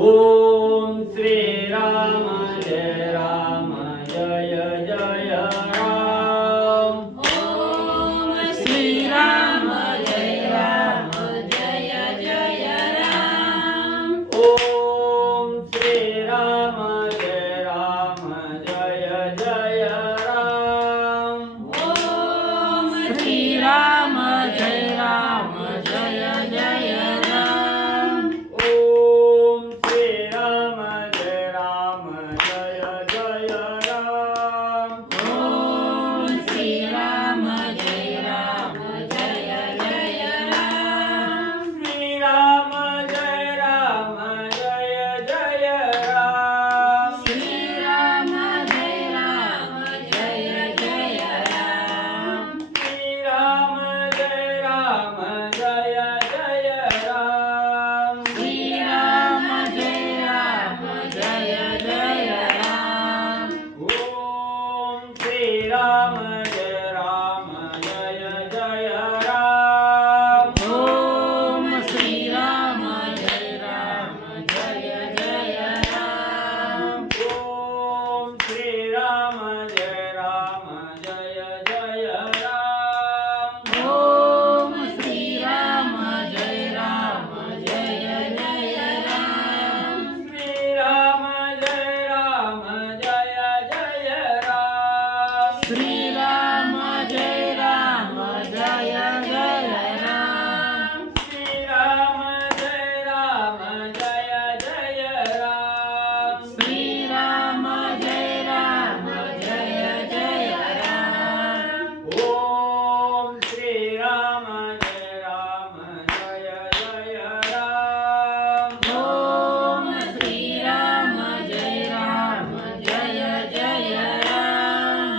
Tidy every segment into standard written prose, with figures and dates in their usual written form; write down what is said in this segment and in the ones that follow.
ओम श्री राम जय राम जय जय राम. ओम श्री राम जय राम जय जय राम. ओम श्री राम जय राम जय जय राम. ओम श्री राम जय राम जय जय राम. ओम श्री राम जय राम जय जय राम. ओम श्री राम जय राम जय जय राम. श्री राम जय राम जय जय राम. श्री राम जय राम जय जय राम. श्री राम जय राम जय जय राम. श्री राम जय राम जय जय राम. ओम श्री राम जय राम जय जय राम. ओम श्री राम जय राम जय जय राम. ओम श्री राम जय राम जय जय राम. ओम श्री राम जय राम जय जय राम. श्री राम जय राम जय जय राम. श्री राम जय राम जय जय राम. श्री राम जय राम जय जय राम. श्री राम जय राम जय जय राम. ओम श्री राम जय राम जय जय राम. ओम श्री राम जय राम जय जय राम.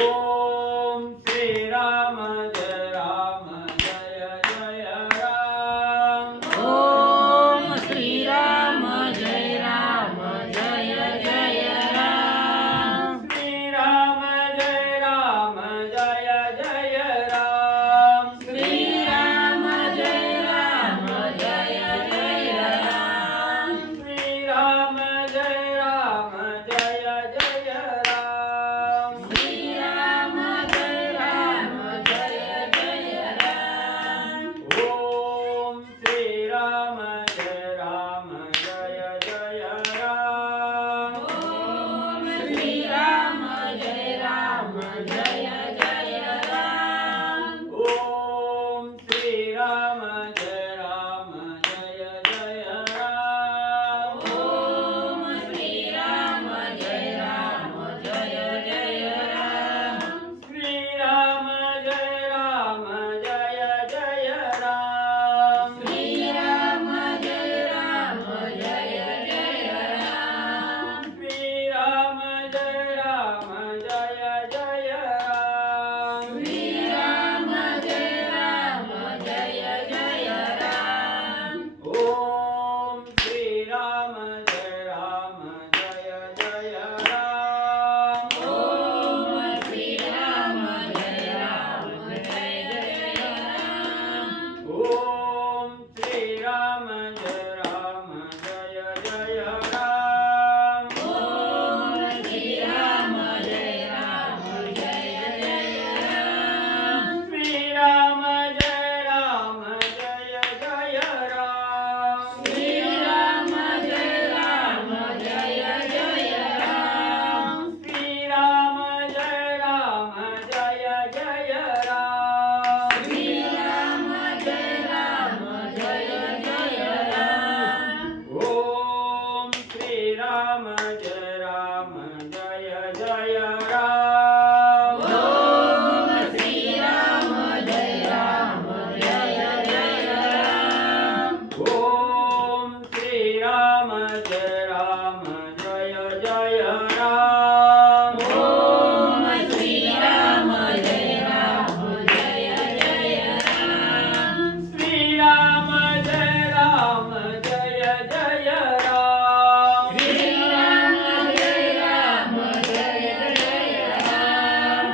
ओम श्री राम जय राम जय जय राम. ओम श्री राम जय राम जय जय राम. श्री राम जय राम जय जय राम. श्री राम जय राम जय जय राम. श्री राम जय राम जय जय राम. श्री राम जय राम जय जय राम. ओम श्री राम जय राम जय जय राम. ओम श्री राम जय राम जय जय राम. ओम श्री राम जय राम जय जय राम. ओम श्री राम जय राम जय जय राम. श्री राम जय राम जय जय राम. श्री राम जय राम जय जय राम. श्री राम जय राम जय जय राम. श्री राम जय राम जय जय राम. ओम श्री राम जय राम जय जय राम. ओम श्री राम जय राम जय जय राम. ओम श्री राम जय राम जय जय राम. ओम श्री राम जय राम जय जय राम. श्री राम जय राम जय जय राम. श्री राम जय राम जय जय राम. श्री राम जय राम जय जय राम. श्री राम जय राम जय जय राम. ओम श्री राम जय राम जय जय राम. ओम श्री राम जय राम जय जय राम. ओम श्री राम जय राम जय जय राम. ओम श्री राम जय राम जय जय राम. श्री राम जय राम जय जय राम. श्री राम जय राम जय जय राम.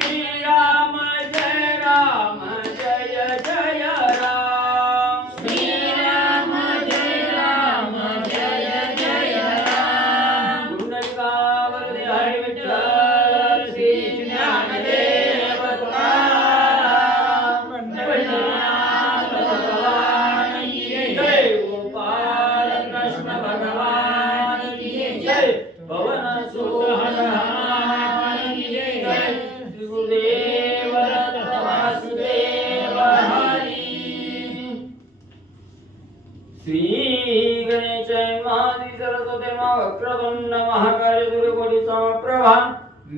श्री राम जय राम जय जय राम. श्री राम जय राम जय गणेशाय महादी सरस्वती वक्रतुंड महाकाय सूर्यकोटि समप्रभा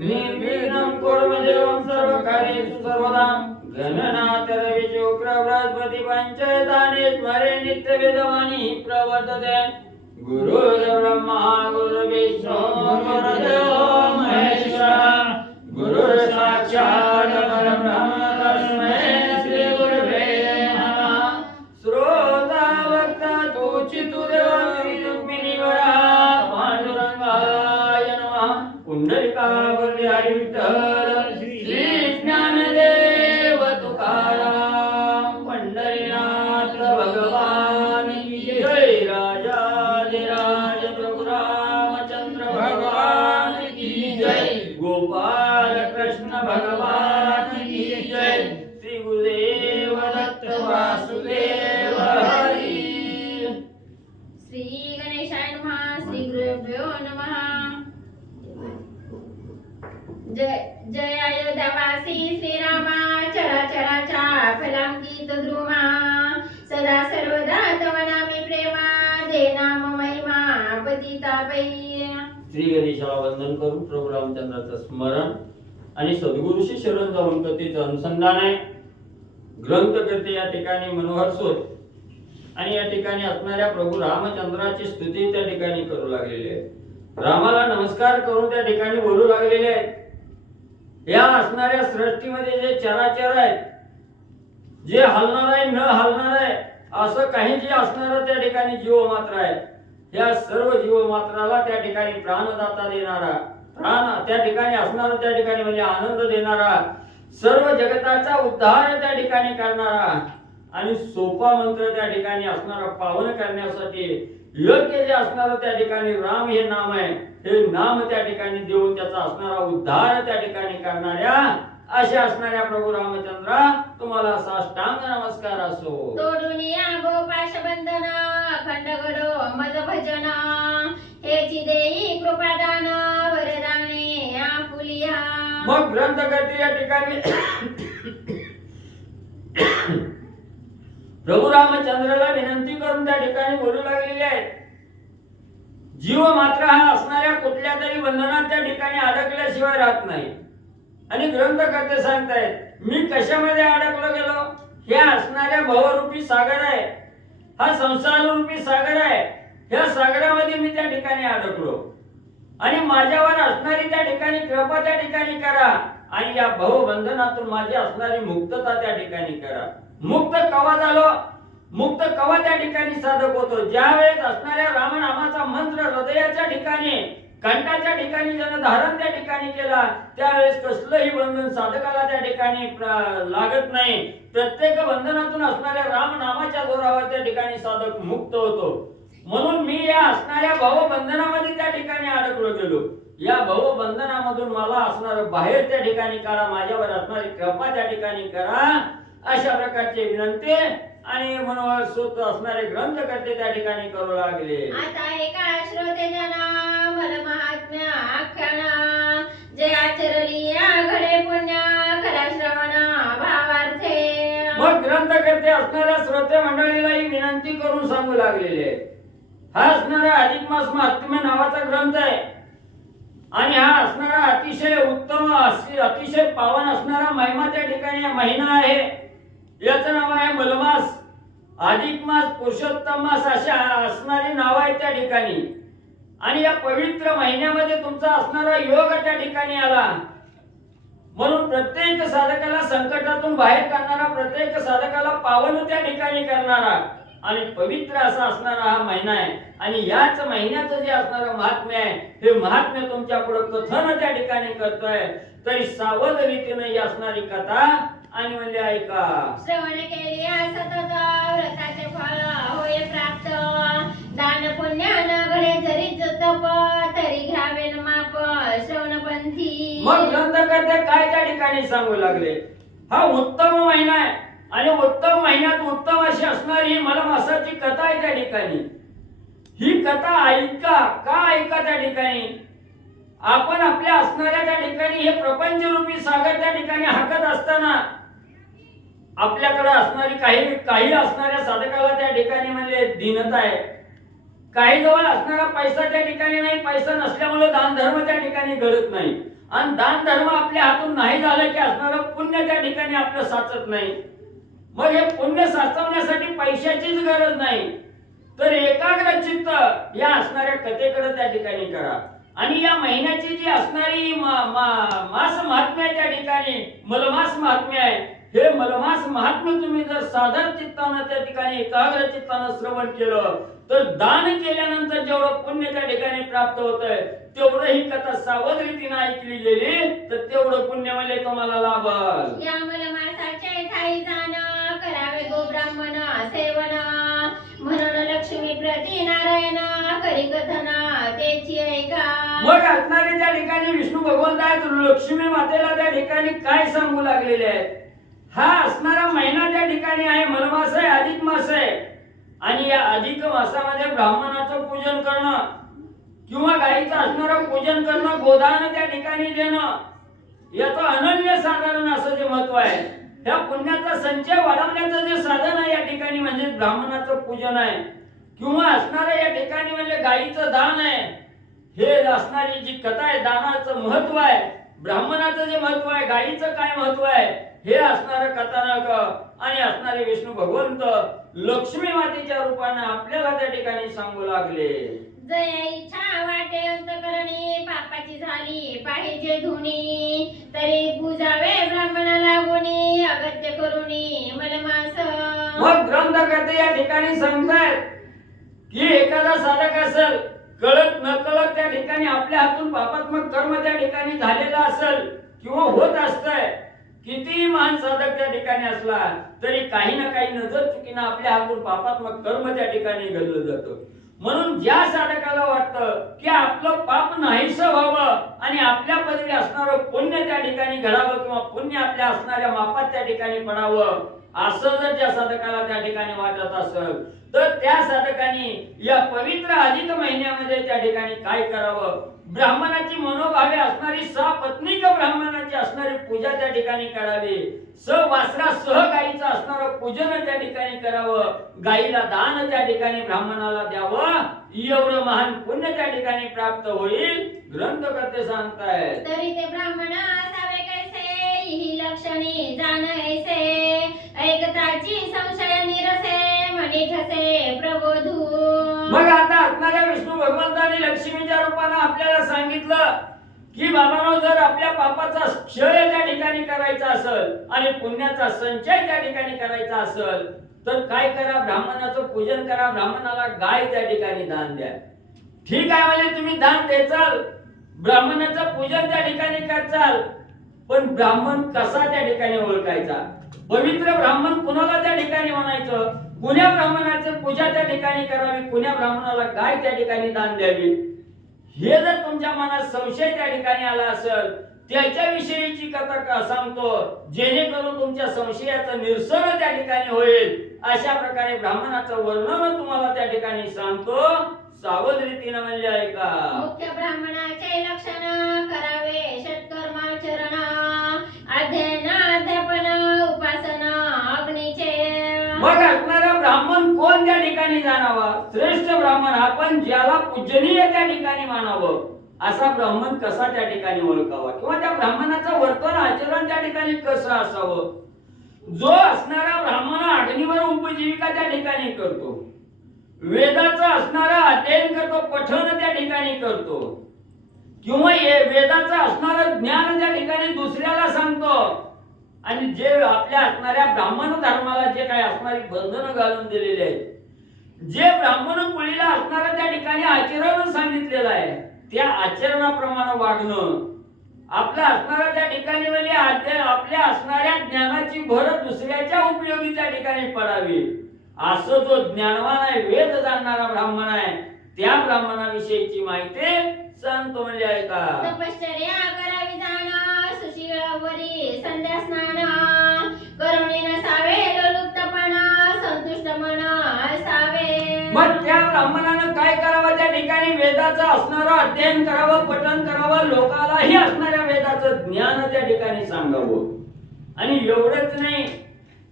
निर्विघ्नं कुरु मे देवं सर्वकार्येषु सर्वदा गणनाथ रवि शुक्र बृहस्पति पंचैतानि स्मरे नित्यवेदवाणी प्रवर्तते गुरुर्ब्रह्मा गुरुर्विष्णु गुरुर्देवो महेश्वरः गुरुर् साक्षात् परब्रह्म तस्मै श्री गुरुवे नमः श्रोता वक्ता तुचितु देवमिनिवरा पांडुरंगाय नमः पुंडलिकावती हरि विठ्ठल श्री ज्ञानदेव तुकाराम पंढरीनाथ भगवान की जय राजाधिराज प्रभु रामचंद्र भगवान की जय गोपाल कृष्ण भगवान की जय श्री गुरुदेव दत्त वासुदेव हरी श्री गणेशाय नमः श्री गुरुभ्यो नमः जय अयोध्यावासी श्रीरामा चराचराचा फलांकित ध्रुमा सदा सर्वदा तव नामे प्रेमा दे नाम महिमा पतितापै श्री गणेशाला वंदन करून प्रभू रामचंद्राचं स्मरण आणि सद्गुरूशी शरण जाऊन कथेचं अनुसंधान आहे. ग्रंथकर्ते या ठिकाणी मनोहर सोत आणि या ठिकाणी असणाऱ्या प्रभू रामचंद्राची स्तुती त्या ठिकाणी करू लागलेली आहे. रामाला नमस्कार करून त्या ठिकाणी बोलू लागलेले आहेत. या असणाऱ्या सृष्टीमध्ये जे चराचर आहेत, जे हलणार आहे न हलणार आहे असं काही जे असणारं त्या ठिकाणी जीव मात्र आहे, या सर्व जीव मात्राला त्या ठिकाणी प्राणदाता देणारा, प्राण त्या ठिकाणी असणारा त्या ठिकाणी म्हणजे आनंद देणारा, सर्व जगताचा उद्धार त्या ठिकाणी करणारा आणि सोपा मंत्र त्या ठिकाणी असणारा पावन करण्यासाठी योग्य जे असणारा त्या ठिकाणी राम हे नाम आहे, हे नाम त्या ठिकाणी देऊन त्याचा असणारा उद्धार त्या ठिकाणी करणाऱ्या अशा असणाऱ्या प्रभू रामचंद्रा तुम्हाला साष्टांग नमस्कार असो. तोडून या गोपाश बंधन अखंड घडो मज भजन हेची देई कृपादान वरदाने आपुलिया. मग ग्रंथकर्ते या ठिकाणी प्रभू रामचंद्राला विनंती करून त्या ठिकाणी बोलू लागलेले आहेत. जीव मात्र हा असणाऱ्या कुठल्या तरी बंधनात त्या ठिकाणी अडकल्याशिवाय राहत नाही. आणि ग्रंथकर्ते सांगतायत मी कशामध्ये अडकलो गेलो, हे असणाऱ्या भवरूपी सागर आहे, हा संसार रूपी सागर आहे, ह्या सागरामध्ये मी त्या ठिकाणी अडकलो आणि माझ्यावर असणारी त्या ठिकाणी कृपा त्या ठिकाणी करा आणि या भवबंधनातून माझी असणारी मुक्तता त्या ठिकाणी करा. मुक्त कवा झालो, मुक्त कवा त्या ठिकाणी साधक होतो ज्या वेळेस असणाऱ्या रामनामाचा मंत्र हृदयाच्या ठिकाणी कंठाच्या ठिकाणी जन धारण त्या ठिकाणी केला, त्यावेळेस कसलंही बंधन साधकाला त्या ठिकाणी लागत नाही. प्रत्येक बंधनातून असणाऱ्या रामनामाच्या जोरावर त्या ठिकाणी साधक मुक्त होतो. म्हणून मी या असणाऱ्या भवबंधनामध्ये त्या ठिकाणी अडकलो गेलो. या भवबंधनामधून मला असणार बाहेर त्या ठिकाणी काढा, माझ्यावर असणारी कृपा त्या ठिकाणी करा, अशा प्रकारचे विनंती आणि मनोहर सूत असणारे ग्रंथकर्ते त्या ठिकाणी करू लागले. आता एका श्रोते जना मल महात्म्य आख्यान जे आचरली घडे पुण्य खरा श्रवण भावार्थे. मग ग्रंथकर्ते असणाऱ्या श्रोते मंडळीला ही विनंती करून सांगू लागलेले. हा असणारा अधिक मास महात्म्य नावाचा ग्रंथ आहे आणि हा असणारा अतिशय उत्तम अतिशय पावन असणारा महिमा त्या ठिकाणी महिना आहे. याचं नाव आहे मलमास, अधिक मास, पुरुषोत्तम मास अशा असणारी नाव आहे त्या ठिकाणी. आणि या पवित्र महिन्यामध्ये तुमचा असणारा योग त्या ठिकाणी आला. म्हणून प्रत्येक साधकाला संकटातून बाहेर काढणारा, प्रत्येक साधकाला पावन त्या ठिकाणी करणारा आणि पवित्र असा असणारा हा महिना आहे. आणि याच महिन्याचं जे असणारं महात्म्य आहे, हे महात्म्य तुमच्या पुढे कथन त्या ठिकाणी करतोय. तरी सावध रीतीने ही असणारी कथा आणि म्हणजे ऐका. श्रवण केली सतत व्रताचे फळ होय प्राप्त, दान पुण्य न घडे जरी तप तरी घ्यावे न माप श्रवण पंथी. मग ग्रंथकर्ते काय त्या ठिकाणी सांगू लागले, हा उत्तम महिना आहे आणि उत्तम महिन्यात उत्तम अशी असणारी ही मलमासाची कथा आहे त्या ठिकाणी. ही कथा ऐका, का ऐका त्या ठिकाणी. आपण आपल्या असणाऱ्या त्या ठिकाणी हे प्रपंच रूपी सागर त्या ठिकाणी हाकत असताना आपल्याकडे असणारी काही असणाऱ्या साधकाला त्या ठिकाणी म्हणजे दीनता आहे, काही जवळ असणारा पैसा त्या ठिकाणी नाही, पैसा नसल्यामुळे दान धर्म त्या ठिकाणी घडत नाही, आणि दान धर्म आपल्या हातून नाही झालं की असणारं पुण्य त्या ठिकाणी आपलं साचत नाही. मग हे पुण्य साचवण्यासाठी पैशाचीच गरज नाही, तर एकाग्र चित्त या असणाऱ्या कथेकडे त्या ठिकाणी करा. आणि या महिन्याची जी असणारी मास महात्म्य आहे त्या ठिकाणी मलमास महात्म्य आहे, हे मलमास महात्म्य तुम्ही जर साधारण चित्तानं त्या ठिकाणी एकाग्र चित्तानं श्रवण केलं तर दान केल्यानंतर जेवढं पुण्य त्या ठिकाणी प्राप्त होतंय तेवढं ही कथा सावध रीतीनं ऐकली गेली तर तेवढं पुण्य म्हणजे तुम्हाला लाभल. या मलमासाचे ठाई जाण करावे गो ब्राह्मण सेवन, म्हणून लक्ष्मी प्रती नारायण करी कथन तेची ऐका. मग असणारे त्या ठिकाणी विष्णू भगवंत आहेत, लक्ष्मी मातेला त्या ठिकाणी काय सांगू लागलेले आहेत. हा असणारा महिना त्या ठिकाणी आहे मलमास आहे, अधिक मास आहे, आणि या अधिक मासामध्ये ब्राह्मणाचं पूजन करणं किंवा गायीचं असणारं पूजन करणं, गोदान त्या ठिकाणी देणं, याचं अनन्य साधारण असं जे महत्व आहे. ह्या पुण्याचा संचय वाढवण्याचं जे साधन आहे या ठिकाणी म्हणजे ब्राह्मणाचं पूजन आहे, किंवा असणारं या ठिकाणी म्हणजे गायीचं दान आहे. हे असणारी जी कथा आहे, दानाचं महत्व आहे, ब्राह्मणाचं जे महत्व आहे, गायीचं काय महत्व आहे, हे असणारं कथानक आणि असणारे विष्णू भगवंत लक्ष्मी मातेच्या रूपाने आपल्याला त्या ठिकाणी सांगू लागले. जय इच्छा वाटे अंतकरणी पापाची झाली पाहिजे धुनी, तरी पूजावे ब्राह्मणाला गुणी अगत्य करुणी मलमास. मग ग्रंथकर्ते या ठिकाणी सांगतायत की एखादा साधक असेल, कळत नकळत त्या ठिकाणी आपल्या हातून पापात्मक कर्म त्या ठिकाणी झालेला असेल किंवा होत असतंय, किती महान साधक त्या ठिकाणी असला तरी काही ना काही नजर चुकीनं आपल्या हातून पापात्मक कर्म त्या ठिकाणी घडलं जातं. म्हणून ज्या साधकाला वाटतं की आपलं पाप नाहीसं व्हावं आणि आपल्या पदरी असणारं पुण्य त्या ठिकाणी घडावं किंवा पुण्य आपल्या असणाऱ्या मापात त्या ठिकाणी पडावं, असं जर त्या साधकाला त्या ठिकाणी वाटत असेल तर त्या साधकाने या पवित्र अधिक महिन्यामध्ये त्या ठिकाणी काय करावं, ब्राह्मणाची मनोभावे असणारी सपत्नीक ब्राह्मणाची असणारी पूजा त्या ठिकाणी करावी, वासरा सह गायीचं असणारं पूजन त्या ठिकाणी करावं, गायीला दान त्या ठिकाणी ब्राह्मणाला द्यावं, एवढं महान पुण्य त्या ठिकाणी प्राप्त होईल. ग्रंथकर्ते सांगतायत तरी ते ब्राह्मण असावे कैसे ही लक्षणी जाण ऐसे, ऐकताची संशय निरसे मनी ठसे प्रबोधू. मग आता असणाऱ्या विष्णू भगवंताने लक्ष्मीच्या रूपाने आपल्याला सांगितलं की बाबांनो, जर आपल्या पापाचा क्षय त्या ठिकाणी करायचा असेल आणि पुण्याचा संचय त्या ठिकाणी करायचा असेल तर काय करा, ब्राह्मणाचं पूजन करा, ब्राह्मणाला गाय त्या ठिकाणी दान द्या. ठीक आहे म्हणजे तुम्ही दान द्याचाल, ब्राह्मणाचं पूजन त्या ठिकाणी करचाल, पण ब्राह्मण कसा त्या ठिकाणी ओळखायचा, पवित्र ब्राह्मण कुणाला त्या ठिकाणी म्हणायचं, कुण्या ब्राह्मणाची पूजा त्या ठिकाणी करावी, कुण्या ब्राह्मणाला गाय त्या ठिकाणी दान द्यावी, हे जर तुमच्या मनात संशय त्या ठिकाणी आला असेल त्याच्याविषयीची कथा सांगतो, जेणेकरून तुमच्या संशयाचं निरसन त्या ठिकाणी होईल. अशा प्रकारे ब्राह्मणाचं वर्णन तुम्हाला त्या ठिकाणी सांगतो, सावध रीतीनं म्हणजे ऐका. मुख्य ब्राह्मणाचे लक्षण करावे षटकर्माचरण, अध्ययन अध्यापन उपासन अग्नीचे. मग असणारा ब्राह्मण कोण त्या ठिकाणी जाणावा, श्रेष्ठ ब्राह्मण आपण ज्याला पूजनीय त्या ठिकाणी मानावं, असा ब्राह्मण कसा त्या ठिकाणी ओळखावा किंवा त्या ब्राह्मणाचं वर्तन आचरण त्या ठिकाणी कसं असावं. जो असणारा ब्राह्मण अग्नीवर उपजीविका त्या ठिकाणी करतो, वेदाचं असणारा अध्ययन करतो, पठण त्या ठिकाणी करतो, किंवा वेदाचं असणारं ज्ञान त्या ठिकाणी दुसऱ्याला सांगतो, आणि जे आपल्या असणाऱ्या ब्राह्मण धर्माला जे काही असणारी बंधनं घालून दिलेली आहेत, जे ब्राह्मण कुळीला असणारं त्या ठिकाणी आचरण सांगितलेलं आहे त्या आचरणाप्रमाणे वागणं, आपल्या असणाऱ्या त्या ठिकाणी म्हणजे आपल्या असणाऱ्या ज्ञानाची भर दुसऱ्याच्या उपयोगी त्या ठिकाणी पडावी, असं जो ज्ञानवान आहे, वेद जाणणारा ब्राह्मण आहे, त्या ब्राह्मणाविषयीची माहिती सांगतो म्हणजे ऐका. तपश्चर्या करावी जाण सुशीलवरी संध्या स्नान, करुणी नसावे लोलुप्तपण संतुष्ट मन असावे. मग त्या ब्राह्मणानं काय करावं, त्या ठिकाणी वेदाचं असणारं अध्ययन करावं, पठण करावं, लोकांनाही असणाऱ्या वेदाचं ज्ञान त्या ठिकाणी सांगावं. आणि एवढंच नाही,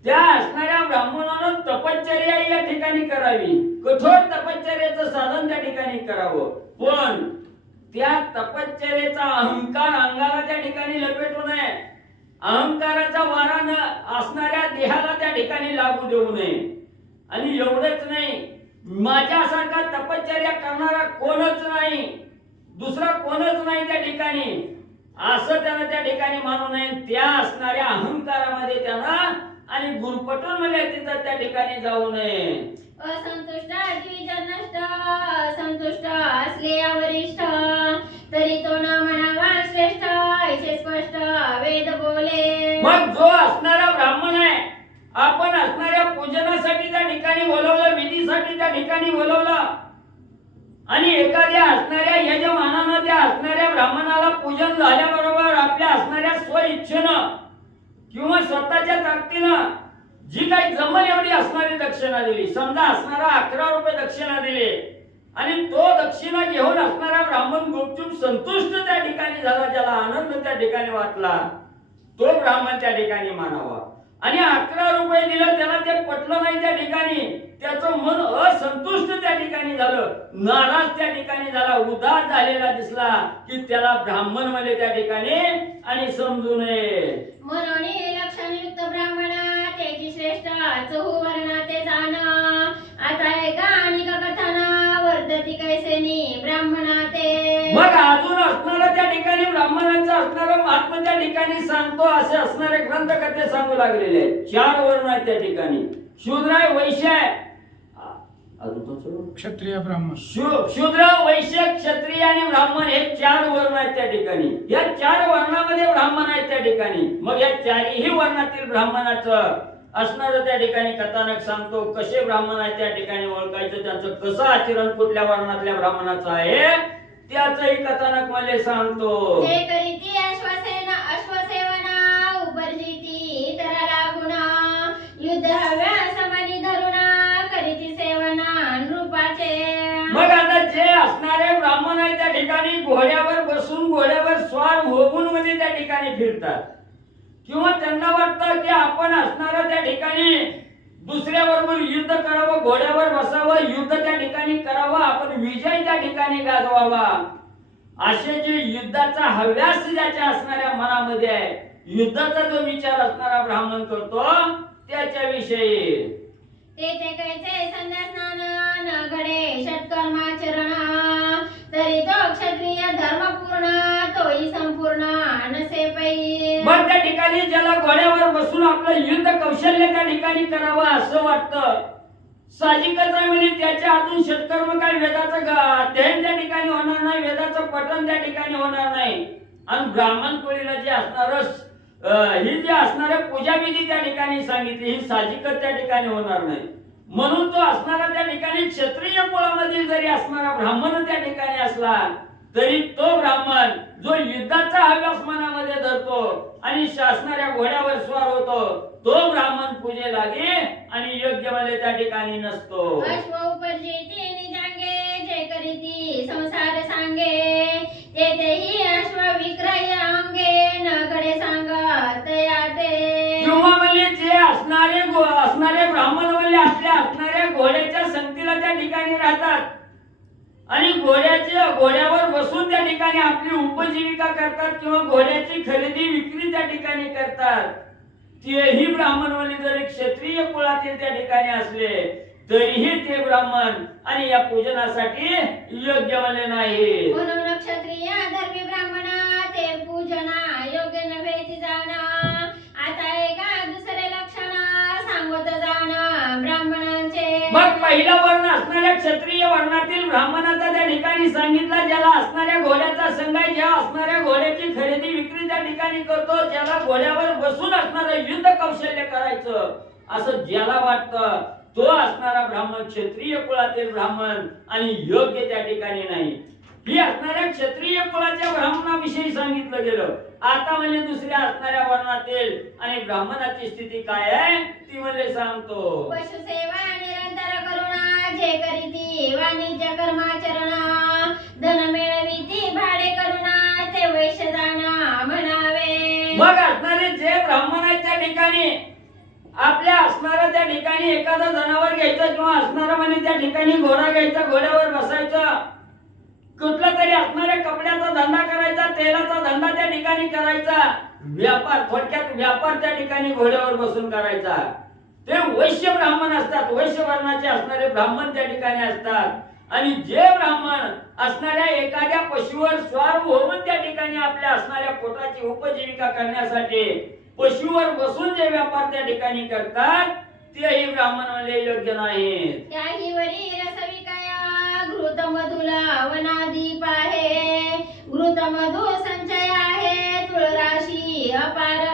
त्या असणाऱ्या ब्राह्मणानं तपश्चर्या या ठिकाणी करावी, कठोर तपश्चर्याचं साधन त्या ठिकाणी करावं. पण त्या तपश्चर्याचा अहंकार अंगाला त्या ठिकाणी लपेटू नये, अहंकाराचा वारा न असणाऱ्या देहाला त्या ठिकाणी लागू देऊ नये. आणि एवढंच नाही, माझ्यासारखा तपश्चर्या करणारा कोणच नाही, दुसरा कोणच नाही त्या ठिकाणी, असं त्यानं त्या ठिकाणी मानू नये. त्या असणाऱ्या अहंकारामध्ये त्यानं आणि गुरपटून म्हणजे तिथं त्या ठिकाणी जाऊ नये. असंतुष्ट द्विजन नष्ट, असंतुष्ट असले वरिष्ठ, तरी तो न म्हणावा श्रेष्ठ, ऐसे स्पष्ट वेद बोले. मग जो असणारा ब्राह्मण आहे, आपण असणाऱ्या पूजनासाठी त्या ठिकाणी बोलवलं, विधीसाठी त्या ठिकाणी बोलवलं, आणि एखाद्या असणाऱ्या यजमानानं त्या असणाऱ्या ब्राह्मणाला पूजन झाल्याबरोबर आपल्या असणाऱ्या स्वइच्छेनं किंवा स्वतःच्या ताकदीनं जी काही जमल एवढी असणारी दक्षिणा दिली, समजा असणारा 11 रुपये दक्षिणा दिली, आणि तो दक्षिणा घेऊन असणारा ब्राह्मण गुपचूप संतुष्ट त्या ठिकाणी झाला, ज्याला आनंद त्या ठिकाणी वाटला, तो ब्राह्मण त्या ठिकाणी मानावा. आणि 11 रुपये दिलं, त्याला ते पटलं नाही त्या ठिकाणी, त्याचं मन असंतुष्ट त्या ठिकाणी झालं, नाराज त्या ठिकाणी झाला, उदास झालेला दिसला, की त्याला ब्राह्मण म्हणजे त्या ठिकाणी आणि समजू नये. म्हणून लक्षणयुक्त ब्राह्मण त्याची श्रेष्ठ चहुवर्ण ते जाण, आता एका आणि कथन वर्धती कैसेनी ब्राह्मणा ते. मग अजून असणारं त्या ठिकाणी ब्राह्मणाचं असणारं महात्मा त्या ठिकाणी सांगतो, असे असणारे ग्रंथकर्ते सांगू लागलेले आहेत. 4 वर्ण आहेत त्या ठिकाणी, शूद्र आहे, वैश्य आहे, क्षत्रिय ब्राह्मण. शूद्र, वैश्य, क्षत्रिय आणि ब्राह्मण हे 4 वर्ण आहेत त्या ठिकाणी. या 4 वर्णामध्ये ब्राह्मण आहेत त्या ठिकाणी. मग या 4ही वर्णातील ब्राह्मणाचं असणारं त्या ठिकाणी कथानक सांगतो, कसे ब्राह्मण आहेत त्या ठिकाणी ओळखायचं, त्यांचं कसं आचरण कुठल्या वर्णातल्या ब्राह्मणाचं आहे त्याचंही कथानक मला सांगतो. जे करीती अश्वसेवना उपरजिती तरा लागुना, युद्ध हव्या समानी धरुणा करीती सेवना नृपाचे. मग आता जे असणारे ब्राह्मण आहेत त्या ठिकाणी घोड्यावर बसून घोड्यावर स्वार होऊन मध्ये त्या ठिकाणी फिरतात, किंवा त्यांना वाटतं की आपण असणारं त्या ठिकाणी दुसऱ्या बरोबर युद्ध करावं, घोड्यावर बसावं, युद्ध त्या ठिकाणी करावं, आपण विजय त्या ठिकाणी गाजवावा, असे जे युद्धाचा हव्यास ज्याच्या असणाऱ्या मनामध्ये आहे, युद्धाचा जो विचार असणारा ब्राह्मण करतो त्याच्याविषयी. ते कैसे संध्या स्नान न घडे षटकर्माचरण, तरी तो क्षत्रिय धर्मपूर्ण तोही संपूर्ण नसे पै. मग त्या ठिकाणी ज्याला घोड्यावर बसून आपलं युद्ध कौशल्य त्या ठिकाणी करावं असं वाटतं, साहजिकच आहे, म्हणजे त्याच्या हातून षटकर्म काय वेदाचं अध्ययन त्या ठिकाणी होणार नाही, वेदाचं पठण त्या ठिकाणी होणार नाही, आणि ब्राह्मण कोळीला जे असणारं ही जी असणाऱ्या पूजाविधी त्या ठिकाणी सांगितली ही साहजिकच त्या ठिकाणी होणार नाही. म्हणून तो असणारा त्या ठिकाणी क्षत्रिय कुळामधील जरी असणारा ब्राह्मण त्या ठिकाणी असला तरी तो ब्राह्मण जो युद्धाचा हव्यास मनामध्ये धरतो आणि शासनाच्या घोड्यावर स्वार होतो, तो ब्राह्मण पूजे लागे आणि योग्य म्हणजे त्या ठिकाणी नसतो. अश्व उपरजिती निजांगे जे करीती संसार सांगे, तेही अश्व विक्रय अंगे न घडे सांगत याते. किंवा म्हणजे जे असणारे ब्राह्मण म्हणजे आपल्या असणाऱ्या घोड्याच्या संगतीला त्या ठिकाणी राहतात आणि घोड्यावर बसून त्या ठिकाणी आपली उपजीविका करतात किंवा घोड्याची खरेदी विक्री त्या ठिकाणी करतात, तेही ब्राह्मण म्हणजे जरी क्षत्रिय कुळातील त्या ठिकाणी असले तरीही ते ब्राह्मण आणि या पूजनासाठी योग्य म्हणजे नाही. म्हणून क्षत्रिय धर्मी ब्राह्मणा ते पूजना योग्य नव्हे ती जाणा, आता एका दुसरे लक्षण सांगत जाणं ब्राह्मणांचे. मग पहिला वर्ण असणाऱ्या क्षत्रिय वर्णातील ब्राह्मणाचा त्या ठिकाणी सांगितला, ज्याला असणाऱ्या घोड्याचा संघ आहे, ज्या असणाऱ्या घोड्याची खरेदी विक्री त्या ठिकाणी करतो, ज्याला घोड्यावर बसून असणारं युद्ध कौशल्य करायचं असं ज्याला वाटतं, तो असणारा ब्राह्मण क्षत्रिय कुळातील ब्राह्मण आणि योग्य त्या ठिकाणी नाही. ही असणाऱ्या क्षत्रिय कुळाच्या ब्राह्मणाविषयी सांगितलं गेलं. आता म्हणजे दुसऱ्या असणाऱ्या वर्णातील आणि ब्राह्मणाची स्थिती काय आहे ती म्हणजे सांगतो. पशुसेवा निरंतर करुणा जे करीती वाणिज्य कर्माचरण, धन मिळविती भाडे करुणा ते वैश्य जाणा म्हणावे. मग असणारे जे ब्राह्मण आहेत त्या ठिकाणी आपल्या असणारा त्या ठिकाणी एखादा जनावर घ्यायचं किंवा असणारा म्हणजे त्या ठिकाणी घोडा घ्यायचा, घोड्यावर बसायचं, कुठला तरी असणाऱ्या कपड्याचा धंदा करायचा, तेलाचा धंदा त्या ठिकाणी करायचा, व्यापार, थोडक्यात व्यापार त्या ठिकाणी घोड्यावर बसून करायचा. ते वैश्य ब्राह्मण असतात, वैश्य वर्णाचे असणारे ब्राह्मण त्या ठिकाणी असतात. आणि जे ब्राह्मण असणाऱ्या एखाद्या पशुवर स्वार होऊन त्या ठिकाणी आपल्या असणाऱ्या पोटाची उपजीविका करण्यासाठी पशुवर बसून जे व्यापार त्या ठिकाणी करतात, तेही ब्राह्मण म्हणजे योग्य नाही. त्याही वरी रसविकाया घृत मधुला वनादीप आहे, घृत मधु संचय आहे तुळराशी अपार.